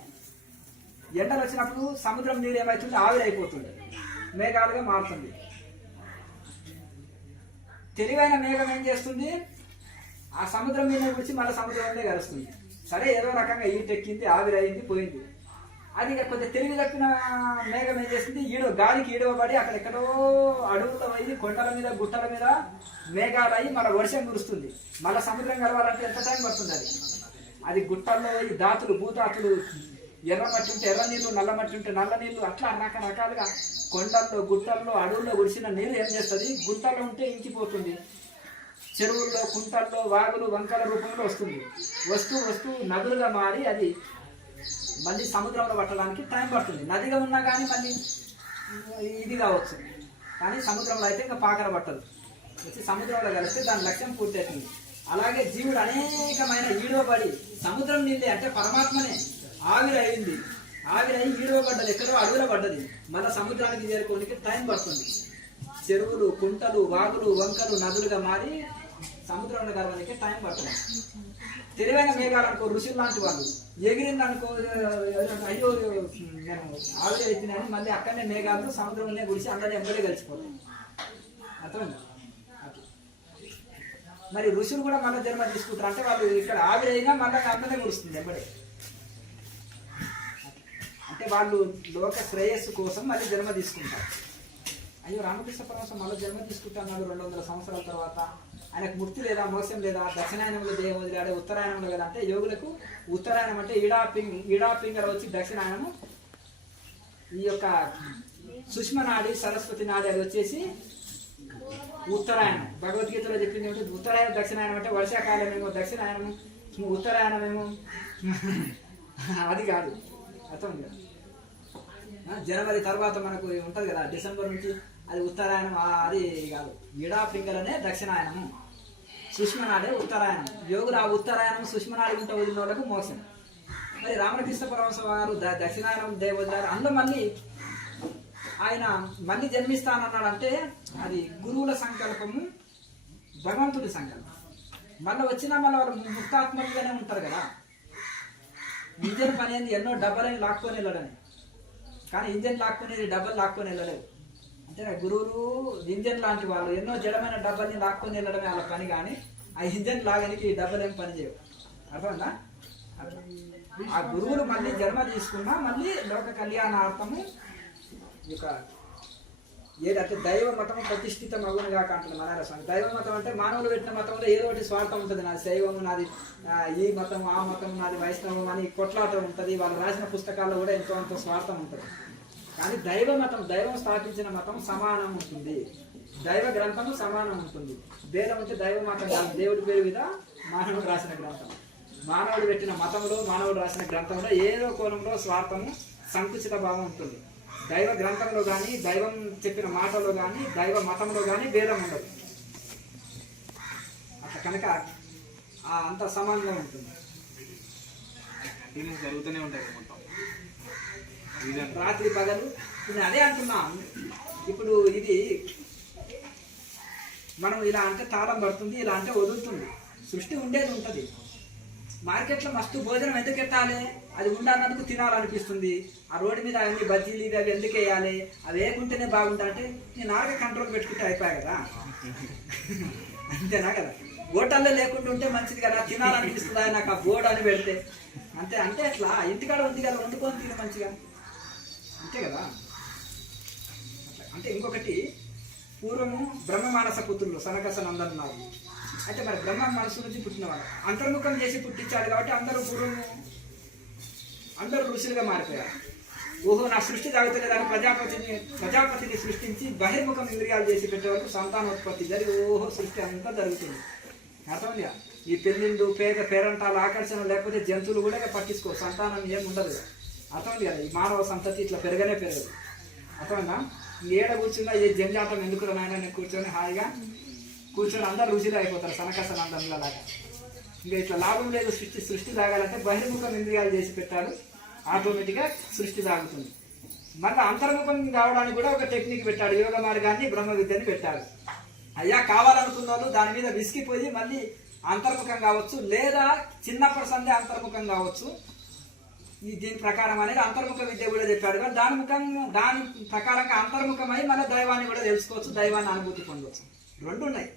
ఎండలు వచ్చినప్పుడు సముద్రం నీరు ఏమవుతుంది? ఆవిరి అయిపోతుంది, మేఘాలుగా మారుతుంది. తెలివైన మేఘం ఏం చేస్తుంది? ఆ సముద్రం మీద గురించి మళ్ళీ సముద్రంలో కలుస్తుంది. సరే ఏదో రకంగా ఈటెక్కింది, ఆవిరి అయింది, పోయింది. అది కొంచెం తెలివి తప్పిన మేఘం ఏం చేస్తుంది? గాలికి ఈడవబడి అక్కడెక్కడో అడవుల్లో అయ్యి కొండల మీద గుట్టల మీద మేఘాలు అయ్యి మళ్ళీ వర్షం కురుస్తుంది. మళ్ళీ సముద్రం కలవాలంటే ఎంత టైం పడుతుంది? అది గుట్టల్లో అయ్యి దాతులు భూతాతులు, ఎర్ర మట్టి ఉంటే ఎర్ర నీళ్లు, నల్ల మట్టి ఉంటే నల్ల నీళ్లు, అట్లా రకరకాలుగా కొండల్లో గుట్టల్లో అడవుల్లో కురిసిన నీరు ఏం చేస్తుంది? గుట్టల్లో ఉంటే ఇంకిపోతుంది, చెరువుల్లో కుంటల్లో వాగులు వంకల రూపంలో వస్తుంది. వస్తూ వస్తూ నదులుగా మారి అది మళ్ళీ సముద్రంలో పట్టడానికి టైం పడుతుంది. నదిగా ఉన్నా కానీ మళ్ళీ ఇది కావచ్చు, కానీ సముద్రంలో అయితే ఇంకా పాకర పట్టదు. వచ్చి సముద్రంలో కలిస్తే దాని లక్ష్యం పూర్తి అవుతుంది. అలాగే జీవుడు అనేకమైన ఈడవబడి సముద్రం నీళ్ళే అంటే పరమాత్మనే ఆవిరైంది, ఆవిరై ఈడవబడ్డది, ఎక్కడో అడుగులో పడ్డది, మళ్ళీ సముద్రానికి చేరుకోనికి టైం పడుతుంది. చెరువులు, కుంటలు, వాగులు, వంకలు, నదులుగా మారి సముద్రంలో కలవడానికి టైం పడుతుంది. తెలివైన మేఘాలు అనుకో, ఋషులు లాంటి వాళ్ళు ఎగిరింది అనుకో, అయ్యో నేను ఆవిరి ఎత్తినాను, మళ్ళీ అక్కడనే మేఘాలు సముద్రంలోనే గుడిసి అందరినీ ఎంబడే కలిసిపోతాయి. అర్థమైంది? మరి ఋషులు కూడా మళ్ళీ జన్మ తీసుకుంటారు అంటే వాళ్ళు ఇక్కడ ఆవిరి అయినా మళ్ళీ అందరినీ గుడుస్తుంది ఎంబడే. అంటే వాళ్ళు లోక శ్రేయస్సు కోసం మళ్ళీ జన్మ తీసుకుంటారు. అయ్యో రామకృష్ణ పరమహంస మళ్ళీ జన్మ తీసుకుంటున్నాడు 200 సంవత్సరాల తర్వాత, ఆయనకు ముక్తి లేదా, మోక్షం లేదా, దక్షిణాయనంలో దేహం వదిలాడే ఉత్తరాయణంలో కదా అంటే యోగులకు ఉత్తరాయణం అంటే ఈడాపింగర వచ్చి దక్షిణాయనము, ఈ యొక్క సుష్మ నాడి సరస్వతి నాడి అది వచ్చేసి ఉత్తరాయణం. భగవద్గీతలో చెప్పింది ఏమిటి? ఉత్తరాయణం దక్షిణాయనం అంటే వర్షాకాలమేమో దక్షిణాయనము, ఉత్తరాయణమేమో అది కాదు. అర్థం కదా? జనవరి తర్వాత మనకు ఉంటుంది కదా డిసెంబర్ నుంచి, అది ఉత్తరాయణం, అది కాదు. ఈడాపింగలనే దక్షిణాయనము, సుష్మనాడే ఉత్తరాయణం. యోగులు ఆ ఉత్తరాయణం సుష్మనాడి గుంట వదిలిన వాళ్ళకు మోసం. మరి రామకృష్ణ పరమహంస గారు దక్షిణాయనం వదిలారు. అందులో మళ్ళీ ఆయన మళ్ళీ జన్మిస్తానన్నాడంటే అది గురువుల సంకల్పము, భగవంతుడి సంకల్పం. మళ్ళీ వచ్చినా మళ్ళీ వాళ్ళు ముక్తాత్మకంగానే ఉంటారు కదా. ఇంజన్ పని అనేది ఎన్నో డబ్బలని లాక్కొని వెళ్ళడని, కానీ ఇంజన్ లాక్కునేది డబ్బలు లాక్కొని వెళ్ళలేవు. అంటే గురువులు ఇంజన్ లాంటి వాళ్ళు, ఎన్నో జడమైన డబ్బల్ని లాక్కొని వెళ్ళడమే వాళ్ళ పని, కానీ ఆ ఇంజన్ లాగనికి ఈ డబ్బలు ఏం పని చేయవు. అర్థమైందా? ఆ గురువులు మళ్ళీ జన్మ తీసుకున్నా మళ్ళీ లోక కళ్యాణార్థము ఇక ఏదంటే దైవ మతము ప్రతిష్ఠితం అగునుగా అంటుంది మనార స్వామి. దైవ మతం అంటే మానవులు పెట్టిన మతంలో ఏదో ఒకటి స్వార్థం ఉంటుంది. నాది శైవము, నాది ఈ మతం, ఆ మతం, నాది వైష్ణవం అని కొట్లాట ఉంటుంది. వాళ్ళు రాసిన పుస్తకాల్లో కూడా ఎంతో అంత స్వార్థం ఉంటుంది. కానీ దైవ మతం, దైవం స్థాపించిన మతం సమానం ఉంటుంది, దైవ గ్రంథము సమానం ఉంటుంది. భేదం అంటే దైవ మతం కాదు, దేవుడి పేరు మీద మానవుడు రాసిన గ్రంథం. మానవుడు పెట్టిన మతంలో, మానవుడు రాసిన గ్రంథంలో ఏదో కోణంలో స్వార్థము, సంకుచిత భావం ఉంటుంది. దైవ గ్రంథంలో కానీ, దైవం చెప్పిన మాటలో కానీ, దైవ మతంలో కానీ భేదం ఉండదు. అట్లా కనుక అంత సమానంగా ఉంటుంది. జరుగుతూనే ఉంటాయి మొత్తం రాత్రి పగలు. నేను అదే అంటున్నాం. ఇప్పుడు ఇది మనం ఇలా అంటే తాళం పడుతుంది, ఇలా అంటే వదులుతుంది. సృష్టి ఉండేది ఉంటుంది. మార్కెట్లో మస్తు భోజనం ఎందుకు పెట్టాలి? అది ఉండన్నందుకు తినాలనిపిస్తుంది. ఆ రోడ్డు మీద అవన్నీ బజ్జీలు ఇవి అవి ఎందుకు వేయాలి? అవి వేయకుంటేనే బాగుంటా అంటే నేను ఆర్గ కంట్రోల్ పెట్టుకుంటే అయిపోయా కదా. అంతేనా కదా? హోటల్లో లేకుండా ఉంటే మంచిది కదా, తినాలనిపిస్తుందా నాకు ఆ బోర్డు అని పెడితే. అంతే అంటే అట్లా ఇంటికాడ ఉంది కదా, వండుకొని తిన మంచిగా, అంతే కదా. అంటే ఇంకొకటి, పూర్వము బ్రహ్మ మానస పుత్రులు సనక సనందన్నారు. అయితే మరి బ్రహ్మ మనసు నుంచి పుట్టినవాడు అంతర్ముఖం చేసి పుట్టించాడు కాబట్టి అందరూ ఋషులుగా మారిపోయారు. ఓహో నా సృష్టి జరుగుతలేదని ప్రజాపతిని సృష్టించి బహిర్ముఖం ఇంద్రియాలు చేసి పెట్టే వరకు సంతానోత్పత్తి జరిగి ఓహో సృష్టి అంతా జరుగుతుంది. అర్థమైందిగా? ఈ పెళ్ళిళ్ళు, పేరంటాలు, ఆకర్షణ లేకపోతే జంతువులు కూడా పట్టించుకో, సంతానం ఏమి ఉండదు. అర్థమైంది కదా? ఈ మానవ సంతతి ఇట్లా పెరగనే పెరగదు. అర్థమైందా? ఏడ కూర్చున్నా ఏ జంజాతం ఎందుకు నాయన, నేను కూర్చొని హాయిగా కూర్చొని అందరూ రుచిలో అయిపోతారు సనకసనందంలో లాగా. ఇంకా ఇట్లా లాభం లేదు. సృష్టి తాగాలంటే బహిర్ముఖం ఇంద్రియాలు చేసి పెట్టాలి, ఆటోమేటిక్గా సృష్టి తాగుతుంది. మళ్ళీ అంతర్ముఖం కావడానికి కూడా ఒక టెక్నిక్ పెట్టాడు, యోగ మార్గాన్ని, బ్రహ్మ విద్యని పెట్టాడు. అయ్యా కావాలనుకున్న వాళ్ళు దాని మీద విసిగిపోయి మళ్ళీ అంతర్ముఖం కావచ్చు, లేదా చిన్నప్పటి సందే అంతర్ముఖం కావచ్చు. దీని ప్రకారం అనేది అంతర్ముఖ విద్య కూడా చెప్పాడు. కానీ దాని ప్రకారంగా అంతర్ముఖమై మళ్ళీ దైవాన్ని కూడా తెలుసుకోవచ్చు, దైవాన్ని అనుభూతి పొందవచ్చు. రెండు ఉన్నాయి.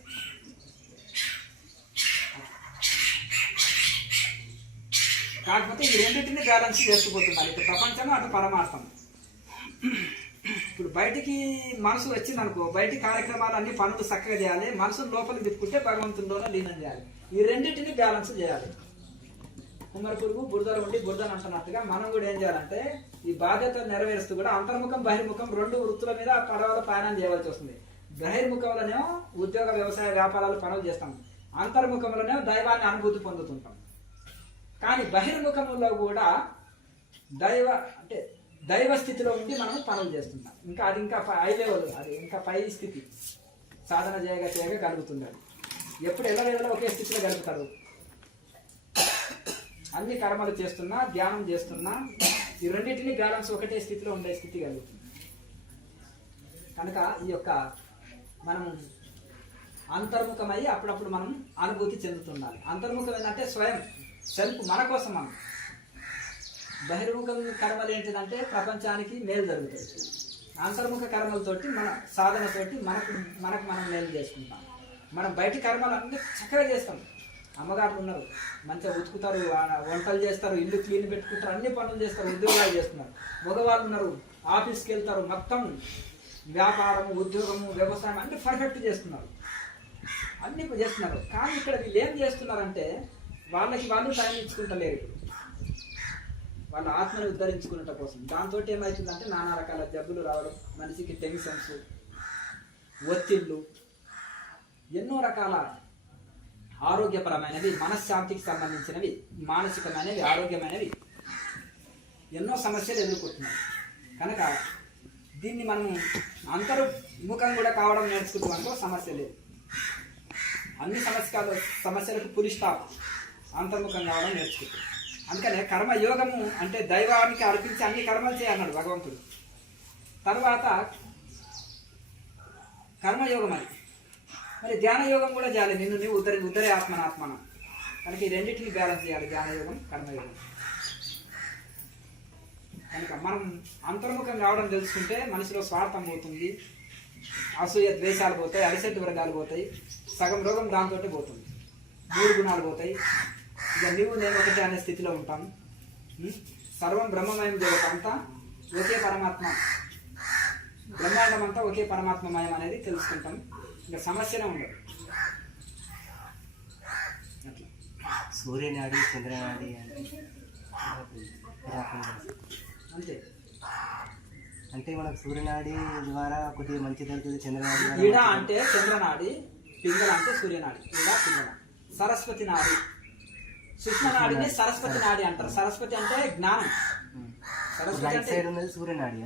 కాకపోతే ఈ రెండింటిని బ్యాలెన్స్ చేసుకుపోతున్నారు. ఇటు ప్రపంచం, అటు పరమార్థం. ఇప్పుడు బయటికి మనసు వచ్చింది అనుకో, బయటి కార్యక్రమాలు అన్ని పనులు చక్కగా చేయాలి, మనసును లోపలికి తిప్పుకుంటే భగవంతుడిలోనే లీనం చేయాలి. ఈ రెండింటిని బ్యాలెన్స్ చేయాలి. కుమ్మరి పురుగు బురదలో ఉండి బురదను అంటున్నట్టుగా మనం కూడా ఏం చేయాలంటే ఈ బాధ్యతలు నెరవేరుస్తూ కూడా అంతర్ముఖం, బహిర్ముఖం రెండు వృత్తుల మీద పడవల ప్రయాణం చేయవలసి వస్తుంది. బహిర్ముఖంలోనేమో ఉద్యోగ, వ్యవసాయ, వ్యాపారాలు పనులు చేస్తాం. అంతర్ముఖంలోనేమో దైవాన్ని అనుభూతి పొందుతుంటాం. కానీ బహిర్ముఖంలో కూడా దైవ స్థితిలో ఉండి మనం పనులు చేస్తున్నాం. అది ఇంకా హై లెవెల్, అది ఇంకా పై స్థితి. సాధన చేయగా కలుగుతుంది. అది ఎప్పుడు ఎల్లవేళలో ఒకే స్థితిలో గడుపుతారు. అన్ని కర్మలు చేస్తున్నా, ధ్యానం చేస్తున్నా, ఈ రెండింటినీ బ్యాలెన్స్ ఒకటే స్థితిలో ఉండే స్థితి కలుగుతుంది. కనుక ఈ యొక్క మనం అంతర్ముఖమై అప్పుడప్పుడు మనం అనుభూతి చెందుతుండాలి. అంతర్ముఖం ఏంటంటే స్వయం సెల్ఫ్, మన కోసం మనం. బహిర్ముఖం కర్మలు ఏంటిదంటే ప్రపంచానికి మేలు జరుగుతుంది. అంతర్ముఖ కర్మలతోటి మన సాధనతోటి మనకు మనం మేలు చేసుకుంటాం. మనం బయట కర్మలు అన్నీ చక్కగా చేస్తాం. అమ్మగారులు ఉన్నారు, మంచిగా ఉతుకుతారు, వంటలు చేస్తారు, ఇల్లు క్లీన్ పెట్టుకుంటారు, అన్ని పనులు చేస్తారు, ఉద్యోగాలు చేస్తున్నారు. మగవాళ్ళు ఉన్నారు, ఆఫీస్కి వెళ్తారు, మొత్తం వ్యాపారం, ఉద్యోగము, వ్యవసాయం అన్ని పర్ఫెక్ట్ చేస్తున్నారు, అన్ని చేస్తున్నారు. కానీ ఇక్కడ వీళ్ళు ఏం చేస్తున్నారంటే వాళ్ళకి వాళ్ళు టైం ఇచ్చుకుంటలేరు. వాళ్ళ ఆత్మని ఉద్ధరించుకున్నట కోసం. దాంతో ఏమవుతుందంటే నానా రకాల జబ్బులు రావడం, మనిషికి టెన్షన్స్, ఒత్తిళ్ళు, ఎన్నో రకాల ఆరోగ్యపరమైనవి, మనశ్శాంతికి సంబంధించినవి, మానసికమైనవి, ఆరోగ్యమైనవి ఎన్నో సమస్యలు ఎదుర్కొంటున్నాయి. కనుక దీన్ని మనం అంతర్ముఖం కూడా కావడం నేర్చుకుంటామంటే సమస్య లేదు. అన్ని సమస్యలకు పులి స్టాప్ అంతర్ముఖం కావడం నేర్చుకుంటాం. అందుకనే కర్మయోగము అంటే దైవానికి అర్పించి అన్ని కర్మలు చేయన్నాడు భగవంతుడు. తర్వాత కర్మయోగం అని మరి ధ్యానయోగం కూడా చేయాలి. నిన్ను నీవు ఉద్ధరే ఆత్మన. కనుక ఈ రెండింటిని బ్యాలెన్స్ చేయాలి, ధ్యానయోగం, కర్మయోగం. కనుక మనం అంతర్ముఖం కావడం తెలుసుకుంటే మనిషిలో స్వార్థం పోతుంది, అసూయ ద్వేషాలు పోతాయి, అరిసెట్టు వర్గాలు పోతాయి, సగం రోగం దాంతో పోతుంది, 3 గుణాలు పోతాయి. ఇక నీవు నేను ఒకటే అనే స్థితిలో ఉంటాం. సర్వం బ్రహ్మమయం జగత్ అంతా ఒకే పరమాత్మ, బ్రహ్మాండం అంతా ఒకే పరమాత్మమయం అనేది తెలుసుకుంటాం. ఇంకా సమస్యనే ఉండదు. అట్లా సూర్యనాడి, చంద్రనాడి అంతే. అంటే మనకు సూర్యనాడి ద్వారా కొద్దిగా మంచి జరుగుతుంది, చంద్రనాడి ఈడ అంటే చంద్రనాడి, పింగళ అంటే సూర్యనాడి. ఈడ పింగళ. సరస్వతి నాడి, సుష్మనాడిని సరస్వతి నాడి అంటారు. సరస్వతి అంటే జ్ఞానం. సరస్వతి రైట్ అంటే సైడ్ ఉన్నది సూర్యనాడి,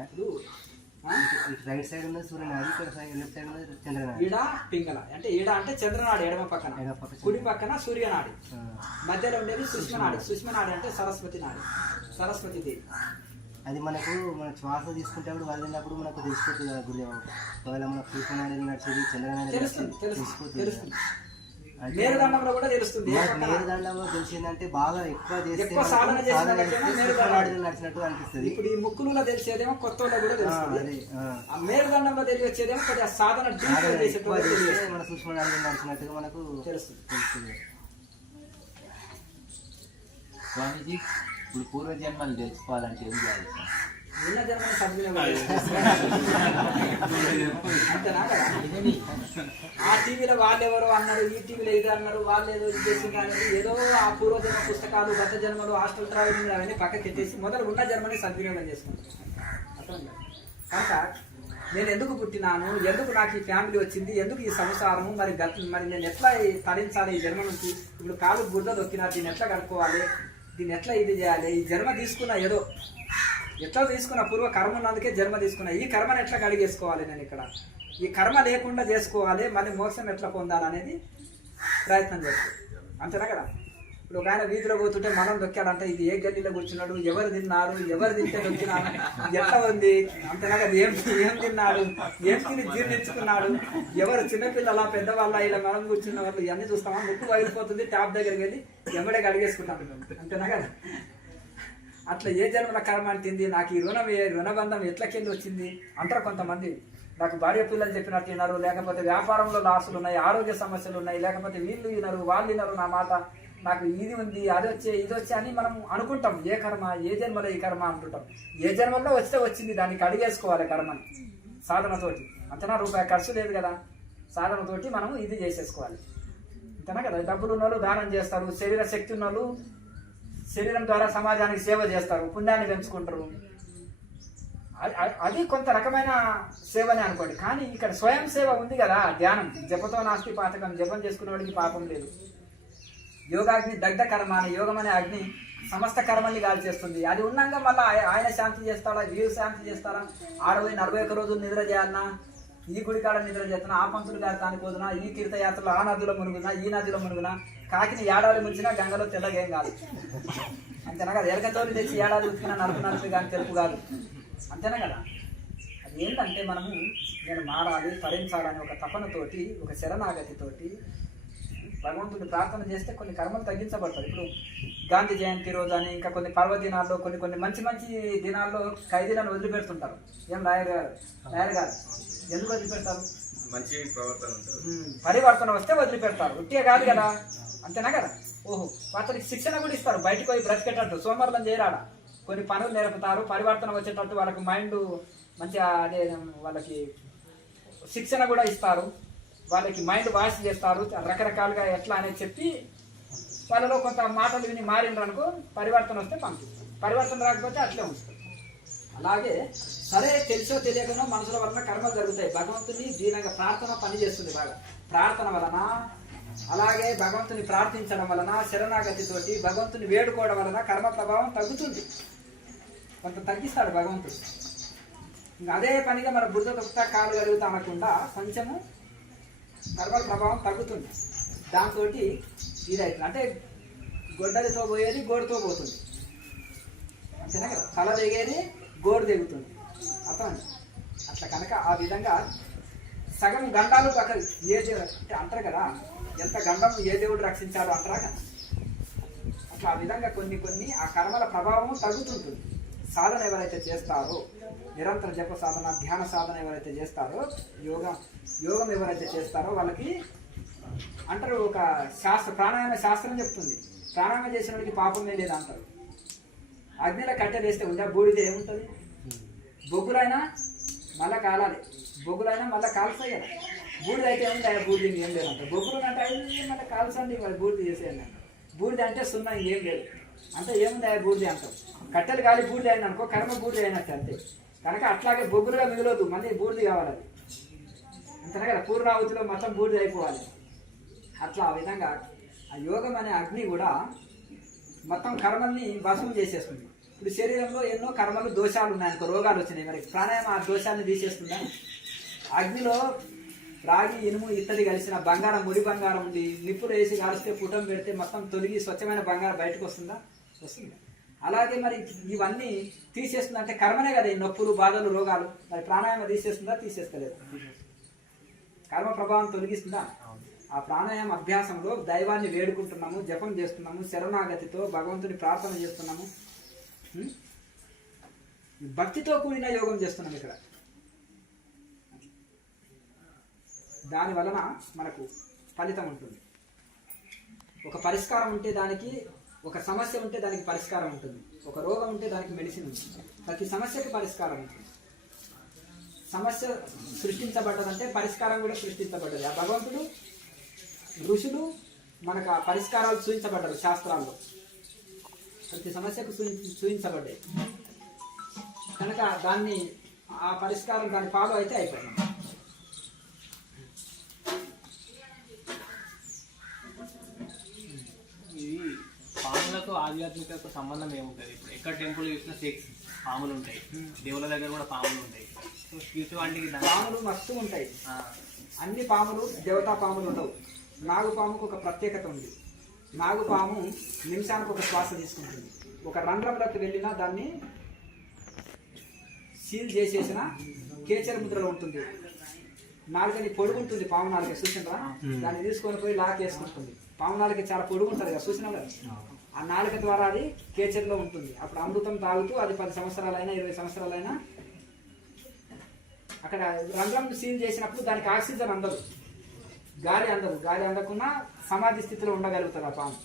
రైట్ సైడ్ ఉన్నది సూర్యనాడి, ఇక్కడ లెఫ్ట్ సైడ్ ఉన్నది చంద్రనాడి. ఈడ పింగళ అంటే ఈడ అంటే చంద్రనాడి ఎడమ పక్కన, కుడి పక్కన సూర్యనాడి, మధ్యలో ఉండేది సుష్మనాడి. సుష్మనాడి అంటే సరస్వతి నాడి, సరస్వతి దేవి. అది మనకు మన శ్వాస తీసుకుంటేప్పుడు వదిలినప్పుడు మనకు తెలిసిపోతుంది కదా గురుదేవ. ఒకవేళ మనకు సూర్యనాడి నడిచేది, చంద్రనాడి తెలిసిపోతుంది. మేరుదండంలో కూడా తెలుస్తుంది. మేరుదండంలో తెలిసిందంటే బాగా ఎక్కువ సాధన నడిచినట్టు అనిపిస్తుంది. ఇప్పుడు ఈ ముక్కులలో తెలిసేదేమో కొత్త కూడా తెలుస్తుంది. ఆ మేరుదండంలో తెలిసేదేమో కొద్దిగా సాధన మన సూక్ష్మనాడి నడిచినట్టుగా మనకు తెలుస్తుంది. స్వామీజీ, ఇప్పుడు పూర్వజన్మలు తెలుసుకోవాలంటే ఏం చేయాలి? నిన్న జన్మని సద్వినియోగం అంతేనా కదా. ఆ టీవీలో వాళ్ళెవరో అన్నారు, ఈ టీవీలో ఇది అన్నారు, వాళ్ళు ఏదో ఇది చేసింది అనేది ఏదో ఆ పూర్వజన్మ పుస్తకాలు, గత జన్మలు, హాస్టల్ ట్రావెలింగ్ అవన్నీ పక్కకి పెట్టేసి మొదలు ఉన్న జన్మని సద్వినియోగం చేసుకుంటాం. అర్థం కాదు. కనుక నేను ఎందుకు పుట్టినాను, ఎందుకు నాకు ఈ ఫ్యామిలీ వచ్చింది, ఎందుకు ఈ సంసారము, మరి నేను ఎట్లా తరించాలి ఈ జన్మ నుంచి? ఇప్పుడు కాలు బుర్ర దొక్కినా దీన్ని ఎట్లా కడుక్కోవాలి, దీన్ని ఎట్లా ఇది చేయాలి, ఈ జన్మ తీసుకున్నా ఏదో ఎట్లా తీసుకున్నా, పూర్వ కర్మ ఉన్నందుకే జన్మ తీసుకున్నా, ఈ కర్మను ఎట్లా కడిగేసుకోవాలి, నేను ఇక్కడ ఈ కర్మ లేకుండా చేసుకోవాలి, మళ్ళీ మోక్షం ఎట్లా పొందాలనేది ప్రయత్నం చేస్తాను. అంతేనా కదా. ఇప్పుడు ఒక ఆయన వీధిలో పోతుంటే మనం దొక్కాడంటే ఇది ఏ గల్లీలో కూర్చున్నాడు, ఎవరు తిన్నారు, ఎవరు తింటే దొక్కినాడు, ఎట్లా ఉంది, అంతేనా కదా. ఏం తిన్నాడు, ఏం తిని జీర్ణించుకున్నాడు, ఎవరు చిన్నపిల్లల పెద్దవాళ్ళ ఇలా మనం కూర్చున్న వాళ్ళు ఇవన్నీ చూస్తామా. ముక్కు వదిలిపోతుంది, ట్యాప్ దగ్గరికి వెళ్ళి ఎమ్మడే కడిగేసుకుంటాం. అంతేనా కదా. అట్లా ఏ జన్మల కర్మ అంటింది, నాకు ఈ రుణబంధం ఎట్లా కింద వచ్చింది అంటారు కొంతమంది. నాకు భార్య పిల్లలు చెప్పినట్టు వినరు, లేకపోతే వ్యాపారంలో లాసులు ఉన్నాయి, ఆరోగ్య సమస్యలు ఉన్నాయి, లేకపోతే వీళ్ళు వినరు, వాళ్ళు వినరు నా మాట, నాకు ఇది ఉంది, అది వచ్చే, ఇది వచ్చే అని మనం అనుకుంటాం. ఏ కర్మ, ఏ జన్మలో ఈ కర్మ అంటుంటాం. ఏ జన్మల్లో వస్తే వచ్చింది, దాన్ని కడిగేసుకోవాలి కర్మని సాధనతోటి. అంతేనా. రూపాయి ఖర్చు లేదు కదా, సాధనతోటి మనం ఇది చేసేసుకోవాలి. అంతేనా కదా. డబ్బులు ఉన్న వాళ్ళు దానం చేస్తారు, శరీర శక్తి ఉన్న వాళ్ళు శరీరం ద్వారా సమాజానికి సేవ చేస్తారు, పుణ్యాన్ని పెంచుకుంటారు. అది కొంత రకమైన సేవనే అనుకోండి. కానీ ఇక్కడ స్వయం సేవ ఉంది కదా, ధ్యానం. జపతో నాస్తి పాతకం, జపం చేసుకునే వాడికి పాపం లేదు. యోగాగ్ని దగ్ధ కర్మ అని, యోగం అనే అగ్ని సమస్త కర్మల్ని కాల్చేస్తుంది. అది ఉన్నాక మళ్ళీ ఆయన శాంతి చేస్తాడా, వీరు శాంతి చేస్తారా, 60-41 రోజులు నిద్ర చేయాలన్నా, ఈ గుడి కాడ నిద్ర చేస్తున్నా, ఆ పంతులు గారి తానికి పోదునా, ఈ తీర్థయాత్రలో ఆ నదిలో మునుగునా, ఈ నదిలో మునుగునా, కాకిని ఏడాది ముంచినా గంగలో తెల్లగేం కాదు. అంతేనా కదా? ఎలకతోలు తెచ్చి ఏడాది ఉతికినా నలుపు కానీ తెలుపు కాదు. అంతేనా కదా? అది ఏంటంటే మనము నేను మారాలి, తరించాలని ఒక తపనతోటి, ఒక శరణాగతితోటి భగవంతుని ప్రార్థన చేస్తే కొన్ని కర్మలు తగ్గించబడతాయి. ఇప్పుడు గాంధీ జయంతి రోజు అని ఇంకా కొన్ని పర్వదినాల్లో కొన్ని మంచి మంచి దినాల్లో ఖైదీలను వదిలిపెడుతుంటారు. ఏం లాయర్ గారు ఎందుకు వదిలిపెడతారు? మంచి పరివర్తన వస్తే వదిలిపెడతారు, ఉట్టిగా కాదు కదా. అంతేనా కదా? ఓహో, అతనికి శిక్షణ కూడా ఇస్తారు, బయటకు పోయి బ్రతికేటట్టు సోమవారం చేయరాడా, కొన్ని పనులు నేర్పుతారు, పరివర్తన వచ్చేటట్టు వాళ్ళకి మైండ్ మంచిగా అదే వాళ్ళకి శిక్షణ కూడా ఇస్తారు, వాళ్ళకి మైండ్ వాష్ చేస్తారు రకరకాలుగా ఎట్లా అనేది చెప్పి వాళ్ళలో కొంత మాటలు విని మారిండ్రు అనుకో పరివర్తన వస్తే పంపిస్తారు, పరివర్తన రాకపోతే అట్లే ఉంచుతారు. అలాగే సరే తెలుసో తెలియకనో మనుషుల వలన కర్మలు జరుగుతాయి. భగవంతుని దీనంగా ప్రార్థన పని చేస్తుంది బాగా. ప్రార్థన వలన అలాగే భగవంతుని ప్రార్థించడం వలన శరణాగతితోటి భగవంతుని వేడుకోవడం వలన కర్మ ప్రభావం తగ్గుతుంది, కొంత తగ్గిస్తాడు భగవంతుడు. ఇంకా అదే పనిగా మన బుద్ధ తొక్త కాలు కలుగుతా అనకుండా కొంచెము కర్మల ప్రభావం తగ్గుతుంది. దాంతో ఇదవుతుంది. అంటే గొడ్డలితో పోయేది గోడుతో పోతుంది, అంతేనా కదా? తల దిగేది గోడు దిగుతుంది, అర్థం. అట్లా కనుక ఆ విధంగా సగం గండాలు పక్కన ఏ దేవుడు అంటే అంటారు కదా, ఎంత గండం ఏ దేవుడు రక్షించాలో అంటారా కదా. అట్లా ఆ విధంగా కొన్ని ఆ కర్మల ప్రభావం తగ్గుతుంటుంది. సాధన ఎవరైతే చేస్తారో, నిరంతర జప సాధన, ధ్యాన సాధన ఎవరైతే చేస్తారో, యోగం ఎవరైతే చేస్తారో వాళ్ళకి అంటారు, ఒక శాస్త్ర ప్రాణాయామ శాస్త్రం చెప్తుంది, ప్రాణాయామం చేసిన వాడికి పాపమే లేదు అంటారు. అగ్నిలో కట్టెలు వేస్తే ఉందా, బూడిద ఏముంటుంది? బొగ్గులైనా మళ్ళీ కాలాలి, బొగ్గులైనా మళ్ళీ కాల్స్తాయి కదా. బూడిద అయితే ఏముంది, బూడిద ఏం లేదు అంటారు. బొగ్గులు అంటే మళ్ళీ కాల్చండి, వాళ్ళు బూడిద చేసేయండి అంటారు. బూడిద అంటే సున్నా, ఇంకేం లేదు అంటే ఏముంది బూడిద అంటారు. కట్టెలు గాలి బూడిద అయిన అనుకో, కర్మ బూడిద అయినట్టు అంతే. కనుక అట్లాగే బొగ్గులుగా మిగలొద్దు, మళ్ళీ బూడిద కావాలి అది, అంతేనా కదా? పూర్ణావతిలో మొత్తం బూడిద అయిపోవాలి. అట్లా ఆ విధంగా ఆ యోగం అనే అగ్ని కూడా మొత్తం కర్మల్ని భస్మం చేసేస్తుంది. ఇప్పుడు శరీరంలో ఎన్నో కర్మలు దోషాలు ఉన్నాయనుకో, రోగాలు వచ్చినాయి, మరి ప్రాణాయామం ఆ దోషాన్ని తీసేస్తుందా? అగ్నిలో రాగి, ఇనుము ఇత్తడి కలిసిన బంగారం, ముడి బంగారం ఉండి నిప్పులు వేసి కాలిస్తే పుటం పెడితే మొత్తం తొలగి స్వచ్ఛమైన బంగారం బయటకు వస్తుందా? వస్తుంది. అలాగే మరి ఇవన్నీ తీసేస్తుంది అంటే కర్మనే కదా, ఈ నొప్పులు, బాధలు, రోగాలు. మరి ప్రాణాయామం తీసేస్తుందా? తీసేస్తలేదు. కర్మ ప్రభావం తొలగిస్తుందా? ఆ ప్రాణాయామ అభ్యాసంలో దైవాన్ని వేడుకుంటున్నాము, జపం చేస్తున్నాము, శరణాగతితో భగవంతుని ప్రార్థన చేస్తున్నాము, భక్తితో కూడిన యోగం చేస్తున్నాం ఇక్కడ. దాని వలన మనకు ఫలితం ఉంటుంది. ఒక పరిష్కారం ఉంటే దానికి, ఒక సమస్య ఉంటే దానికి పరిష్కారం ఉంటుంది, ఒక రోగం ఉంటే దానికి మెడిసిన్ ఉంటుంది. ప్రతి సమస్యకి పరిష్కారం ఉంటుంది. సమస్య సృష్టించబడ్డదంటే పరిష్కారం కూడా సృష్టించబడ్డది. ఆ భగవంతుడు, ఋషులు మనకు ఆ పరిష్కారాలు చూపించబడ్డారు శాస్త్రాల్లో, ప్రతి సమస్యకు చూపించబడ్డాయి. కనుక దాన్ని ఆ పరిష్కారం దాన్ని ఫాలో అయితే అయిపోయింది. ఇది పాములకు ఆధ్యాత్మికకు సంబంధం ఏముంటుంది? ఇప్పుడు ఎక్కడ టెంపుల్ చూసినా సెక్స్ పాములు ఉంటాయి, దేవుళ్ళ దగ్గర కూడా పాములు ఉంటాయి. సో ఇటువంటికి పాములు మస్తు ఉంటాయి. అన్ని పాములు దేవతా పాములు ఉండవు. నాగుపాముకు ఒక ప్రత్యేకత ఉంది. నాగుపాము నిమిషానికి ఒక శ్వాస తీసుకుంటుంది. ఒక రంధ్రంలోకి వెళ్ళినా దాన్ని సీల్ చేసేసిన కేచర ముద్రలో ఉంటుంది. నాలుగని పొడుగు ఉంటుంది, పాము నాలుగ చూసినరా? దాన్ని తీసుకొని పోయి లాక్ వేసుకుంటుంది. పాము నాలుగ చాలా పొడుగు ఉంటుంది కదా, చూసినా కదా? ఆ నాలుక ద్వారా అది కేచర్లో ఉంటుంది. అప్పుడు అమృతం తాగుతూ అది 10 సంవత్సరాలైనా 20 సంవత్సరాలైనా అక్కడ రంధ్రం సీల్ చేసినప్పుడు దానికి ఆక్సిజన్ అందదు, గాలి అందదు. గాలి అందకుండా సమాధి స్థితిలో ఉండగలుగుతుంది ఆ పాము.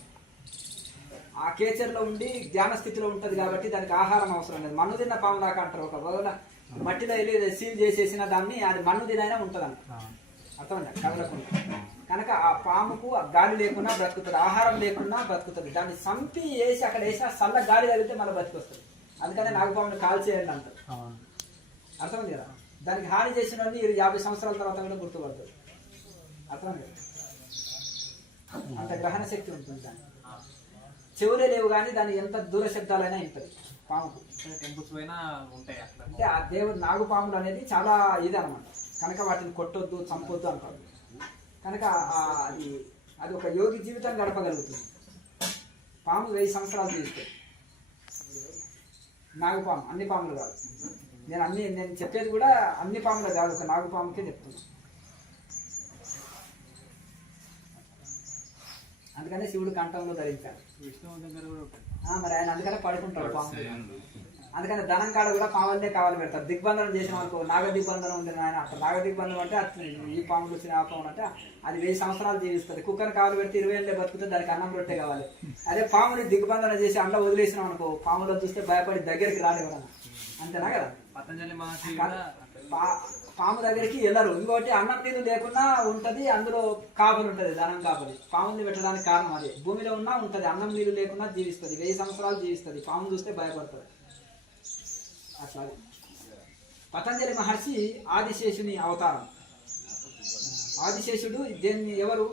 ఆ కేచర్లో ఉండి ధ్యాన స్థితిలో ఉంటుంది కాబట్టి దానికి ఆహారం అవసరం లేదు. మన్ను తిన్న పాము దాకా అంటారు. ఒకవేళ మట్టిలో వెళ్ళి సీల్ చేసేసిన దాన్ని అది మన్ను తినైనా ఉంటుంది అంట, అర్థమైందా? కదలకుండా. కనుక ఆ పాముకు గాలి లేకున్నా బ్రతుకుతుంది, ఆహారం లేకున్నా బ్రతుకుతుంది. దాన్ని చంపి వేసి అక్కడ వేసి చల్ల గాలి తగిలితే మళ్ళీ బ్రతికొస్తుంది. అందుకనే నాగుపాముని కాల్చేయండి అంటారు, అర్థమైంది కదా? దానికి హాని చేసిన వాళ్ళని 50 సంవత్సరాల తర్వాత కూడా గుర్తుపడుతుంది, అర్థమైంది కదా? అంత గ్రహణ శక్తి ఉంటుంది దాన్ని. చెవులే లేవు కానీ దాని ఎంత దూర శబ్దాలైనా ఉంటుంది పాముకు. టెంపుల్స్ పైన ఉంటాయి అట్లా. అంటే ఆ దేవుడు నాగుపాములు అనేది చాలా ఇది అనమాట. కనుక వాటిని కొట్టొద్దు చంపొద్దు అంటారు. కనుక అది ఒక యోగి జీవితం గడపగలుగుతుంది. పాము 1000 సంవత్సరాలు జీవిస్తాయి. నాగుపాము, అన్ని పాములు కాదు. నేను చెప్పేది కూడా అన్ని పాములు కాదు, ఒక నాగుపాముకే చెప్తున్నాను. అందుకనే శివుడు కంఠంలో ధరించాడు. విష్ణువు దగ్గర కూడా ఉంటుంది. మరి ఆయన అందుకనే పడుకుంటాడు పాము. అందుకని ధనం కాడ కూడా పాములనే కావాలి పెడతారు. దిగ్బంధనం చేసిన అనుకో, నాగ దిగ్బంధనం ఉంది ఆయన. అట్లా నాగ దిగ్బంధనం అంటే ఈ పాములు వచ్చిన ఆ పాములు అంటే అది 1000 సంవత్సరాలు జీవిస్తుంది. కుక్కను కావాలి పెడితే 20 ఏళ్ళే బతుకుతే దానికి అన్నం రొట్టె కావాలి. అదే పాముని దిగ్బంధనం చేసి అందులో వదిలేసినాం అనుకో, పాములో చూస్తే భయపడి దగ్గరికి రాలేవరన్నా. అంతేనా కదా? పతంజలి మహర్షి పాము దగ్గరికి వెళ్ళరు. ఇంకోటి అన్నం నీళ్ళు లేకుండా ఉంటది, అందులో కాపులు ఉంటది, ధనం కాపులు. పాముని పెట్టడానికి కారణం అదే. భూమిలో ఉన్నా ఉంటది, అన్నం నీళ్ళు లేకుండా జీవిస్తుంది, 1000 సంవత్సరాలు జీవిస్తుంది. పాము చూస్తే భయపడుతుంది. అట్లా పతంజలి మహర్షి ఆదిశేషుని అవతారం. ఆదిశేషుడు దేన్ని ఎవరు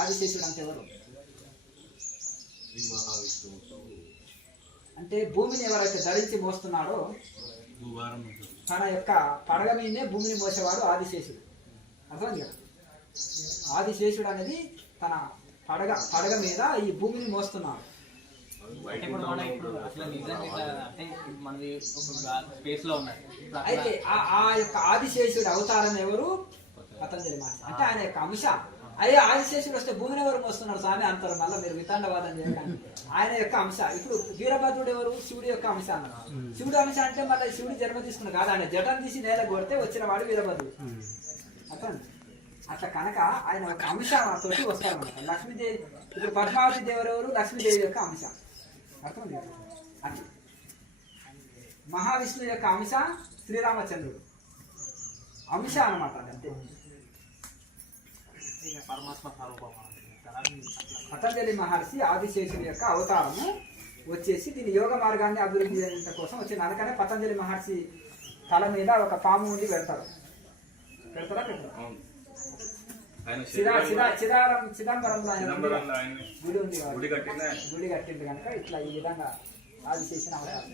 ఆదిశేషుడు అంటే ఎవరు అంటే భూమిని ఎవరైతే ధరించి మోస్తున్నాడో తన యొక్క పడగ మీదనే భూమిని మోసేవాడు ఆదిశేషుడు. అర్థం కదా? ఆదిశేషుడు అనేది తన పడగ మీద ఈ భూమిని మోస్తున్నాడు. ఇప్పుడు మన ఇప్పుడు అసలు నిజంగా అంటే మనది ఒక స్పేస్ లో ఉన్నది. అయితే ఆ యొక్క ఆదిశేషుడు అవతారం ఎవరు? పతంజలి మహర్షి. అంటే ఆయన యొక్క అంశ. అయ్యే ఆదిశేషుడు వస్తే భూమిని ఎవరు మోస్తున్నారు స్వామి అంటారు. మళ్ళీ మీరు వితండవాదం చేయకండి. ఆయన యొక్క అంశ. ఇప్పుడు వీరభద్రుడు ఎవరు? శివుడి యొక్క అంశ అన్నారు. శివుడి అంశ అంటే మళ్ళీ శివుడి జన్మ తీసుకున్న కాదు, ఆయన జటం తీసి నేల కొడితే వచ్చిన వాడు వీరభద్రుడు. అర్థం? అట్లా కనుక ఆయన ఒక అంశతోటి వస్తారన్నమాట. లక్ష్మీదేవి ఇప్పుడు పద్మావతి దేవరు ఎవరు? లక్ష్మీదేవి యొక్క అంశ. అర్థం? అట్లా మహావిష్ణువు యొక్క అంశ శ్రీరామచంద్రుడు అంశ అన్నమాట. అంతే. పరమాత్మ స్వరూపం. పతంజలి మహర్షి ఆదిశేషుని యొక్క అవతారము వచ్చేసి దీని యోగ మార్గాన్ని అభివృద్ధి చేయడం కోసం వచ్చింది. అందుకనే పతంజలి మహర్షి తల మీద ఒక పాము ఉండి పెడతారా? చిదంబరంలో గుడి ఉంది, గుడి కట్టింది కనుక ఇట్లా ఈ విధంగా ఆదిశేషుని అవతారం.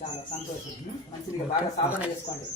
చాలా సంతోషం. మంచిదిగా బాగా సాధన చేసుకోండి.